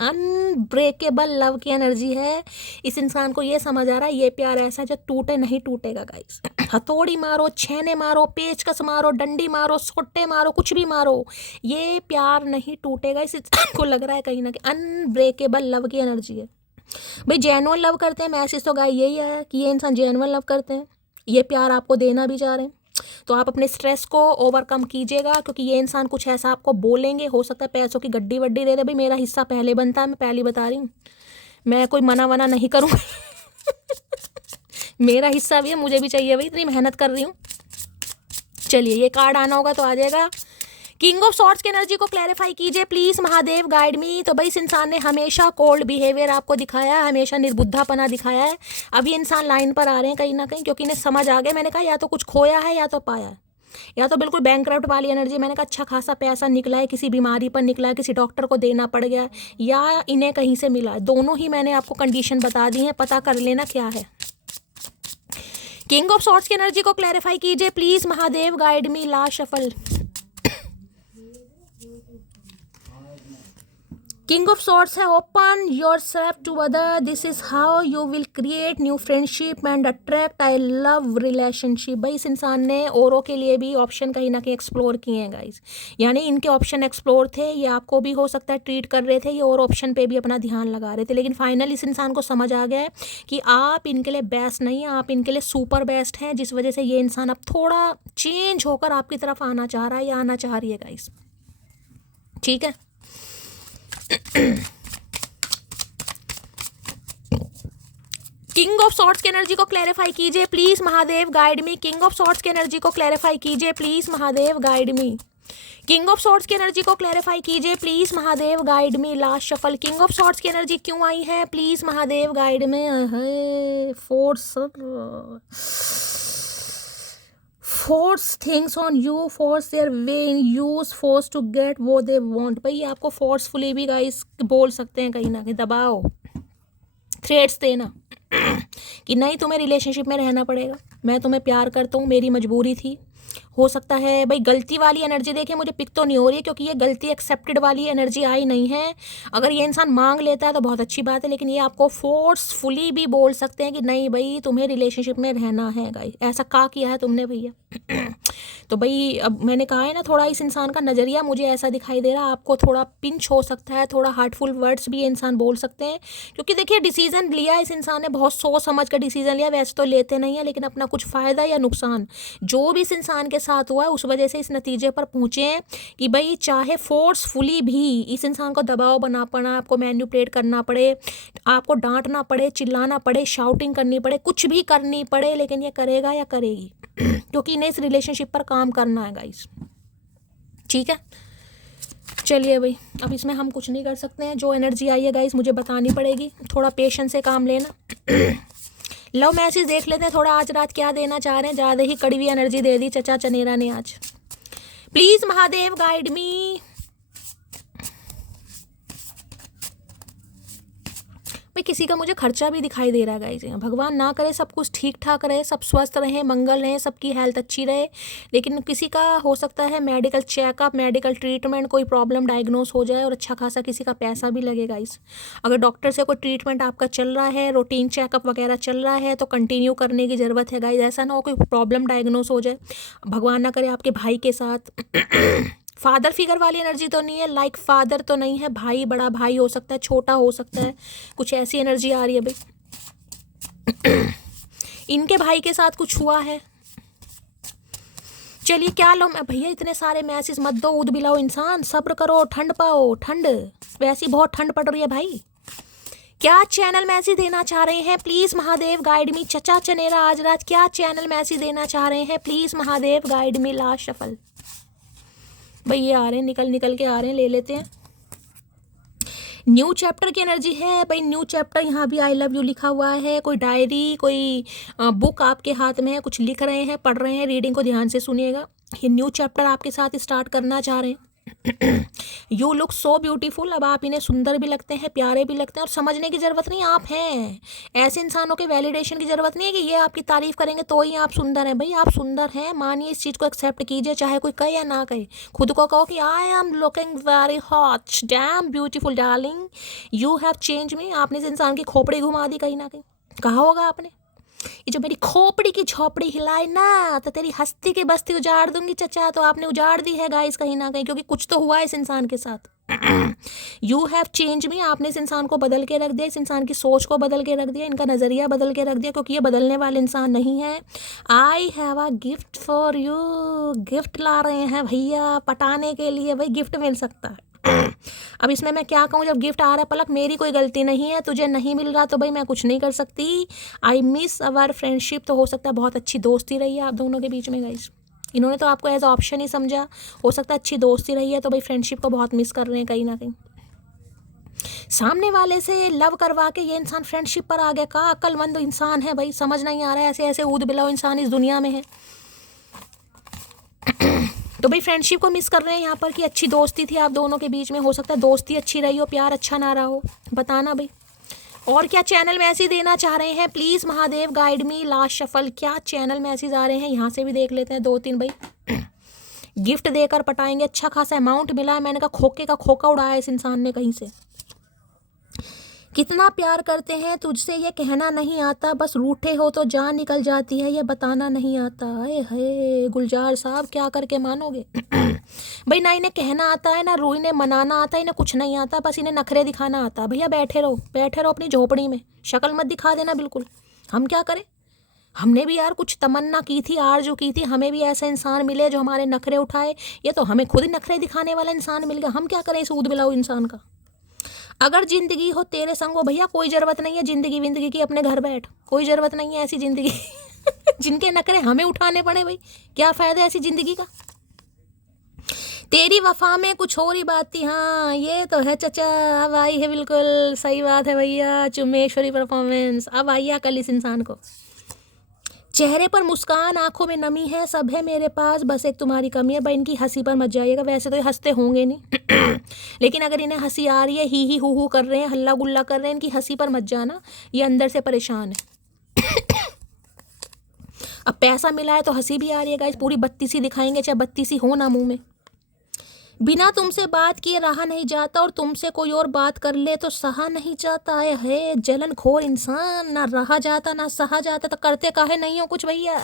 Unbreakable love की एनर्जी है। इस इंसान को ये समझ आ रहा है ये प्यार ऐसा जो टूटे नहीं टूटेगा गाइस। हथौड़ी मारो, छेने मारो, पेचकस मारो, डंडी मारो, सोटे मारो, कुछ भी मारो, ये प्यार नहीं टूटेगा। इस इंसान को लग रहा है कहीं ना कहीं अनब्रेकेबल लव की एनर्जी है भाई। जेन्युइन लव करते हैं, मैसेज तो गाइस यही है कि ये इंसान जेन्युइन लव करते हैं, ये प्यार आपको देना भी चाह रहे हैं। तो आप अपने स्ट्रेस को ओवरकम कीजिएगा, क्योंकि ये इंसान कुछ ऐसा आपको बोलेंगे, हो सकता है पैसों की गड्डी वड्डी दे दे। भाई मेरा हिस्सा पहले बनता है, मैं पहले बता रही हूँ, मैं कोई मना वना नहीं करूँगा मेरा हिस्सा भी है, मुझे भी चाहिए भाई, इतनी मेहनत कर रही हूँ। चलिए ये कार्ड आना होगा तो आ जाएगा। किंग ऑफ सॉर्ड्स की एनर्जी को क्लैरिफाई कीजिए प्लीज महादेव, गाइड मी। तो भाई इस इंसान ने हमेशा कोल्ड बिहेवियर आपको दिखाया है, हमेशा निर्बुद्धापना दिखाया है। अभी इंसान लाइन पर आ रहे हैं कहीं ना कहीं, क्योंकि इन्हें समझ आ गया। मैंने कहा या तो कुछ खोया है या तो पाया है, या तो बिल्कुल बैंकक्रप्ट वाली एनर्जी। मैंने कहा अच्छा खासा पैसा निकला है, किसी बीमारी पर निकला है, किसी डॉक्टर को देना पड़ गया, या इन्हें कहीं से मिला है। दोनों ही मैंने आपको कंडीशन बता दी है, पता कर लेना क्या है। किंग ऑफ सॉर्ड्स की एनर्जी को क्लैरिफाई कीजिए please Mahadev, guide me. Last shuffle. King of Swords है open yourself to other, this is how you will create new friendship and attract I love relationship। भाई इस इंसान ने औरों के लिए भी ऑप्शन कहीं ना कहीं एक्सप्लोर किए हैं गाइस, यानी इनके ऑप्शन एक्सप्लोर थे, ये आपको भी हो सकता है ट्रीट कर रहे थे, ये और ऑप्शन पे भी अपना ध्यान लगा रहे थे। लेकिन फाइनल इस इंसान को समझ आ गया है कि आप इनके लिए बेस्ट नहीं, आप इनके लिए सुपर बेस्ट हैं, जिस वजह से ये इंसान अब थोड़ा चेंज होकर आपकी तरफ आना चाह रहा है या आना चाह रही है गाइस। ठीक है, किंग ऑफ सॉर्ड्स की एनर्जी को क्लैरिफाई कीजिए please Mahadev, guide me. King of swords की एनर्जी को क्लैरिफाई कीजिए please Mahadev, guide me. King of swords की एनर्जी को क्लैरिफाई कीजिए please Mahadev, guide me. Last shuffle. King of swords की एनर्जी क्यों आई है प्लीज महादेव, गाइड में। force things on you, force their way in use, force to get what they want। भाई आपको forcefully भी गाइस बोल सकते हैं, कहीं ना कहीं दबाओ, थ्रेट्स देना कि नहीं तुम्हें रिलेशनशिप में रहना पड़ेगा, मैं तुम्हें प्यार करता हूँ, मेरी मजबूरी थी। हो सकता है भाई गलती वाली एनर्जी देखिए मुझे पिक तो नहीं हो रही है, क्योंकि ये गलती एक्सेप्टेड वाली एनर्जी आई नहीं है। अगर ये इंसान मांग लेता है तो बहुत अच्छी बात है, लेकिन ये आपको फोर्सफुली भी बोल सकते हैं कि नहीं भाई तुम्हें रिलेशनशिप में रहना है। गाइस ऐसा क्या किया है तुमने भैया तो भाई अब मैंने कहा है ना, थोड़ा इस इंसान का नज़रिया मुझे ऐसा दिखाई दे रहा है, आपको थोड़ा पिंच हो सकता है, थोड़ा हार्टफुल वर्ड्स भी ये इंसान बोल सकते हैं। क्योंकि देखिए डिसीजन लिया इस इंसान ने, बहुत सोच समझ कर डिसीजन लिया, वैसे तो लेते नहीं है, लेकिन अपना कुछ फ़ायदा या नुकसान जो भी इस इंसान के साथ हुआ है उस वजह से इस नतीजे पर पहुँचे हैं कि भाई चाहे फोर्सफुली भी इस इंसान को दबाव बना पड़ा, आपको मैनिपुलेट करना पड़े, आपको डांटना पड़े, चिल्लाना पड़े, शाउटिंग करनी पड़े, कुछ भी करनी पड़े, लेकिन ये करेगा या करेगी क्योंकि इन्हें इस रिलेशनशिप पर काम करना है गाइस। ठीक है, चलिए भाई अब इसमें हम कुछ नहीं कर सकते हैं, जो एनर्जी आई है गाइस मुझे बतानी पड़ेगी, थोड़ा पेशेंस से काम लेना। लव मैसेज देख लेते हैं थोड़ा आज रात क्या देना चाह रहे हैं, ज़्यादा ही कड़वी एनर्जी दे दी चचा चनेरा ने आज। प्लीज़ महादेव गाइड मी। भाई किसी का मुझे खर्चा भी दिखाई दे रहा है गाइस, भगवान ना करे सब कुछ ठीक ठाक रहे, सब स्वस्थ रहें, मंगल रहें, सबकी हेल्थ अच्छी रहे, लेकिन किसी का हो सकता है मेडिकल चेकअप, मेडिकल ट्रीटमेंट, कोई प्रॉब्लम डायग्नोस हो जाए और अच्छा खासा किसी का पैसा भी लगे गाइस। अगर डॉक्टर से कोई ट्रीटमेंट आपका चल रहा है, रूटीन चेकअप वगैरह चल रहा है तो कंटिन्यू करने की ज़रूरत है गाइस। ऐसा ना हो कोई प्रॉब्लम डायग्नोस हो जाए, भगवान ना करे आपके भाई के साथ। फादर फिगर वाली एनर्जी तो नहीं है, लाइक फादर तो नहीं है, भाई, बड़ा भाई हो सकता है, छोटा हो सकता है, कुछ ऐसी एनर्जी आ रही है भाई। इनके भाई के साथ कुछ हुआ है। चलिए क्या लो मैं भैया, इतने सारे मैसेज मत दो, उद बिलाओ इंसान, सब्र करो, ठंड पाओ, ठंड वैसी बहुत ठंड पड़ रही है भाई। क्या चैनल मैसेज देना चाह रहे हैं प्लीज़ महादेव गाइड मी। चचा चनेरा आज रात क्या चैनल मैसेज देना चाह रहे हैं please Mahadev guide me. Last shuffle. भाई ये आ रहे हैं, निकल के आ रहे हैं, ले लेते हैं। न्यू चैप्टर की एनर्जी है भाई, न्यू चैप्टर। यहाँ भी आई लव यू लिखा हुआ है, कोई डायरी, कोई बुक आपके हाथ में है, कुछ लिख रहे हैं, पढ़ रहे हैं, रीडिंग को ध्यान से सुनिएगा। ये न्यू चैप्टर आपके साथ स्टार्ट करना चाह रहे हैं। You look so beautiful. अब आप इन्हें सुंदर भी लगते हैं, प्यारे भी लगते हैं, और समझने की ज़रूरत नहीं, आप हैं। ऐसे इंसानों के वैलिडेशन की ज़रूरत नहीं है कि ये आपकी तारीफ़ करेंगे तो ही आप सुंदर हैं। भाई आप सुंदर हैं, मानिए, इस चीज़ को एक्सेप्ट कीजिए, चाहे कोई कहे या ना कहे। खुद को कहो कि I am looking very hot, damn beautiful darling, you have change me. आपने इस इंसान की खोपड़ी घुमा दी कहीं ना कहीं। कहा होगा आपने, ये जो मेरी खोपड़ी की झोपड़ी हिलाई ना तो तेरी हस्ती की बस्ती उजाड़ दूंगी चचा। तो आपने उजाड़ दी है गाइस कहीं ना कहीं, क्योंकि कुछ तो हुआ है इस इंसान के साथ। You have change me. आपने इस इंसान को बदल के रख दिया, इस इंसान की सोच को बदल के रख दिया, इनका नज़रिया बदल के रख दिया, क्योंकि ये बदलने वाले इंसान नहीं है। I have a gift for you. Gift ला रहे हैं भैया पटाने के लिए। भाई गिफ्ट मिल सकता है। अब इसमें मैं क्या कहूँ, जब गिफ्ट आ रहा है पलक, मेरी कोई गलती नहीं है, तुझे नहीं मिल रहा तो भाई मैं कुछ नहीं कर सकती। I miss our friendship. तो हो सकता है बहुत अच्छी दोस्ती रही है आप दोनों के बीच में गाइस। इन्होंने तो आपको एज ऑप्शन ही समझा, हो सकता है अच्छी दोस्ती रही है, तो भाई फ्रेंडशिप को बहुत मिस कर रहे हैं कहीं ना कहीं। सामने वाले से लव करवा के ये इंसान फ्रेंडशिप पर आ गया। का अक्लमंद इंसान है भाई, समझ नहीं आ रहा है, ऐसे ऐसे ऊद बिलाओ इंसान इस दुनिया में है। तो भाई फ्रेंडशिप को मिस कर रहे हैं यहाँ पर, कि अच्छी दोस्ती थी आप दोनों के बीच में। हो सकता है दोस्ती अच्छी रही हो, प्यार अच्छा ना रहा हो, बताना भाई। और क्या चैनल मैसेज देना चाह रहे हैं, please Mahadev guide me last shuffle. क्या चैनल मैसेज आ रहे हैं, यहाँ से भी देख लेते हैं 2-3 भाई। गिफ्ट देकर पटाएंगे, अच्छा खासा अमाउंट मिला है। मैंने कहा खोखे का खोखा उड़ाया इस इंसान ने कहीं से। कितना प्यार करते हैं तुझसे ये कहना नहीं आता, बस रूठे हो तो जान निकल जाती है ये बताना नहीं आता। अरे है गुलजार साहब, क्या करके मानोगे। भाई ना इन्हें कहना आता है, ना रू इन्हें मनाना आता है, इन्हें कुछ नहीं आता, बस इन्हें नखरे दिखाना आता है। भैया बैठे रहो, बैठे रहो अपनी झोपड़ी में, शक्ल मत दिखा देना बिल्कुल। हम क्या करें, हमने भी यार कुछ तमन्ना की थी, आरज़ू की थी, हमें भी ऐसा इंसान मिले जो हमारे नखरे उठाए। ये तो हमें खुद ही नखरे दिखाने वाला इंसान मिल गया। हम क्या करें इस ऊद बिलाऊ इंसान का। अगर जिंदगी हो तेरे संग हो भैया, कोई ज़रूरत नहीं है जिंदगी विंदगी की, अपने घर बैठ, कोई ज़रूरत नहीं है ऐसी ज़िंदगी। जिनके नखरे हमें उठाने पड़े भाई, क्या फ़ायदा ऐसी ज़िंदगी का। तेरी वफा में कुछ और ही बात थी। हाँ ये तो है चचा, अब आई है, बिल्कुल सही बात है भैया। चुम्मेश्वरी परफॉर्मेंस, अब आइए कल इस इंसान को। चेहरे पर मुस्कान, आंखों में नमी है, सब है मेरे पास, बस एक तुम्हारी कमी है। भाई इनकी हंसी पर मत जाइएगा, वैसे तो ये हंसते होंगे नहीं। लेकिन अगर इन्हें हंसी आ रही है, ही हू कर रहे हैं, हल्ला गुल्ला कर रहे हैं, इनकी हंसी पर मत जाना, ये अंदर से परेशान है। अब पैसा मिला है तो हंसी भी आ रही है गाइस, पूरी बत्तीसी दिखाएंगे, चाहे बत्तीसी हो ना मुंह में। बिना तुमसे बात किए रहा नहीं जाता, और तुमसे कोई और बात कर ले तो सहा नहीं जाता है। जलन खोर इंसान, ना रहा जाता ना सहा जाता, तो करते काहे नहीं हो कुछ भैया।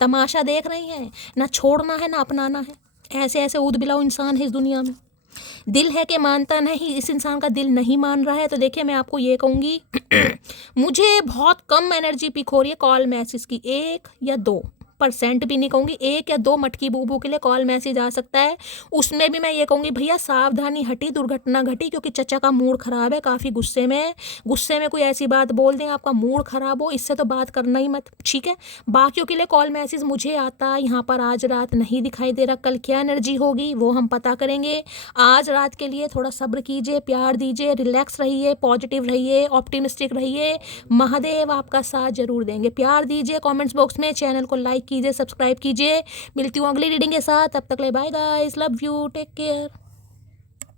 तमाशा देख रही हैं, ना छोड़ना है ना अपनाना है। ऐसे ऐसे ऊद बिलाऊ इंसान है इस दुनिया में। दिल है कि मानता नहीं, इस इंसान का दिल नहीं मान रहा है। तो देखिए मैं आपको ये कहूँगी, मुझे बहुत कम एनर्जी पिक हो रही है कॉल मैसेज की, 1 या 2% भी नहीं कहूँगी, 1 या 2 मटकी बूबू के लिए कॉल मैसेज आ सकता है। उसमें भी मैं ये कहूँगी भैया सावधानी हटी, दुर्घटना घटी, क्योंकि चचा का मूड ख़राब है, काफ़ी गुस्से में है। गुस्से में कोई ऐसी बात बोल दें आपका मूड ख़राब हो, इससे तो बात करना ही मत, ठीक है। बाकियों के लिए कॉल मैसेज मुझे आता है यहाँ पर, आज रात नहीं दिखाई दे रहा, कल क्या एनर्जी होगी वो हम पता करेंगे। आज रात के लिए थोड़ा सब्र कीजिए, प्यार दीजिए, रिलैक्स रहिए, पॉजिटिव रहिए, ऑप्टिमिस्टिक रहिए। महादेव आपका साथ जरूर देंगे। प्यार दीजिए कमेंट्स बॉक्स में, चैनल को लाइक कीजिए, सब्सक्राइब कीजिए। मिलती हूँ अगली रीडिंग के साथ, तब तक ले bye guys, love you, take care.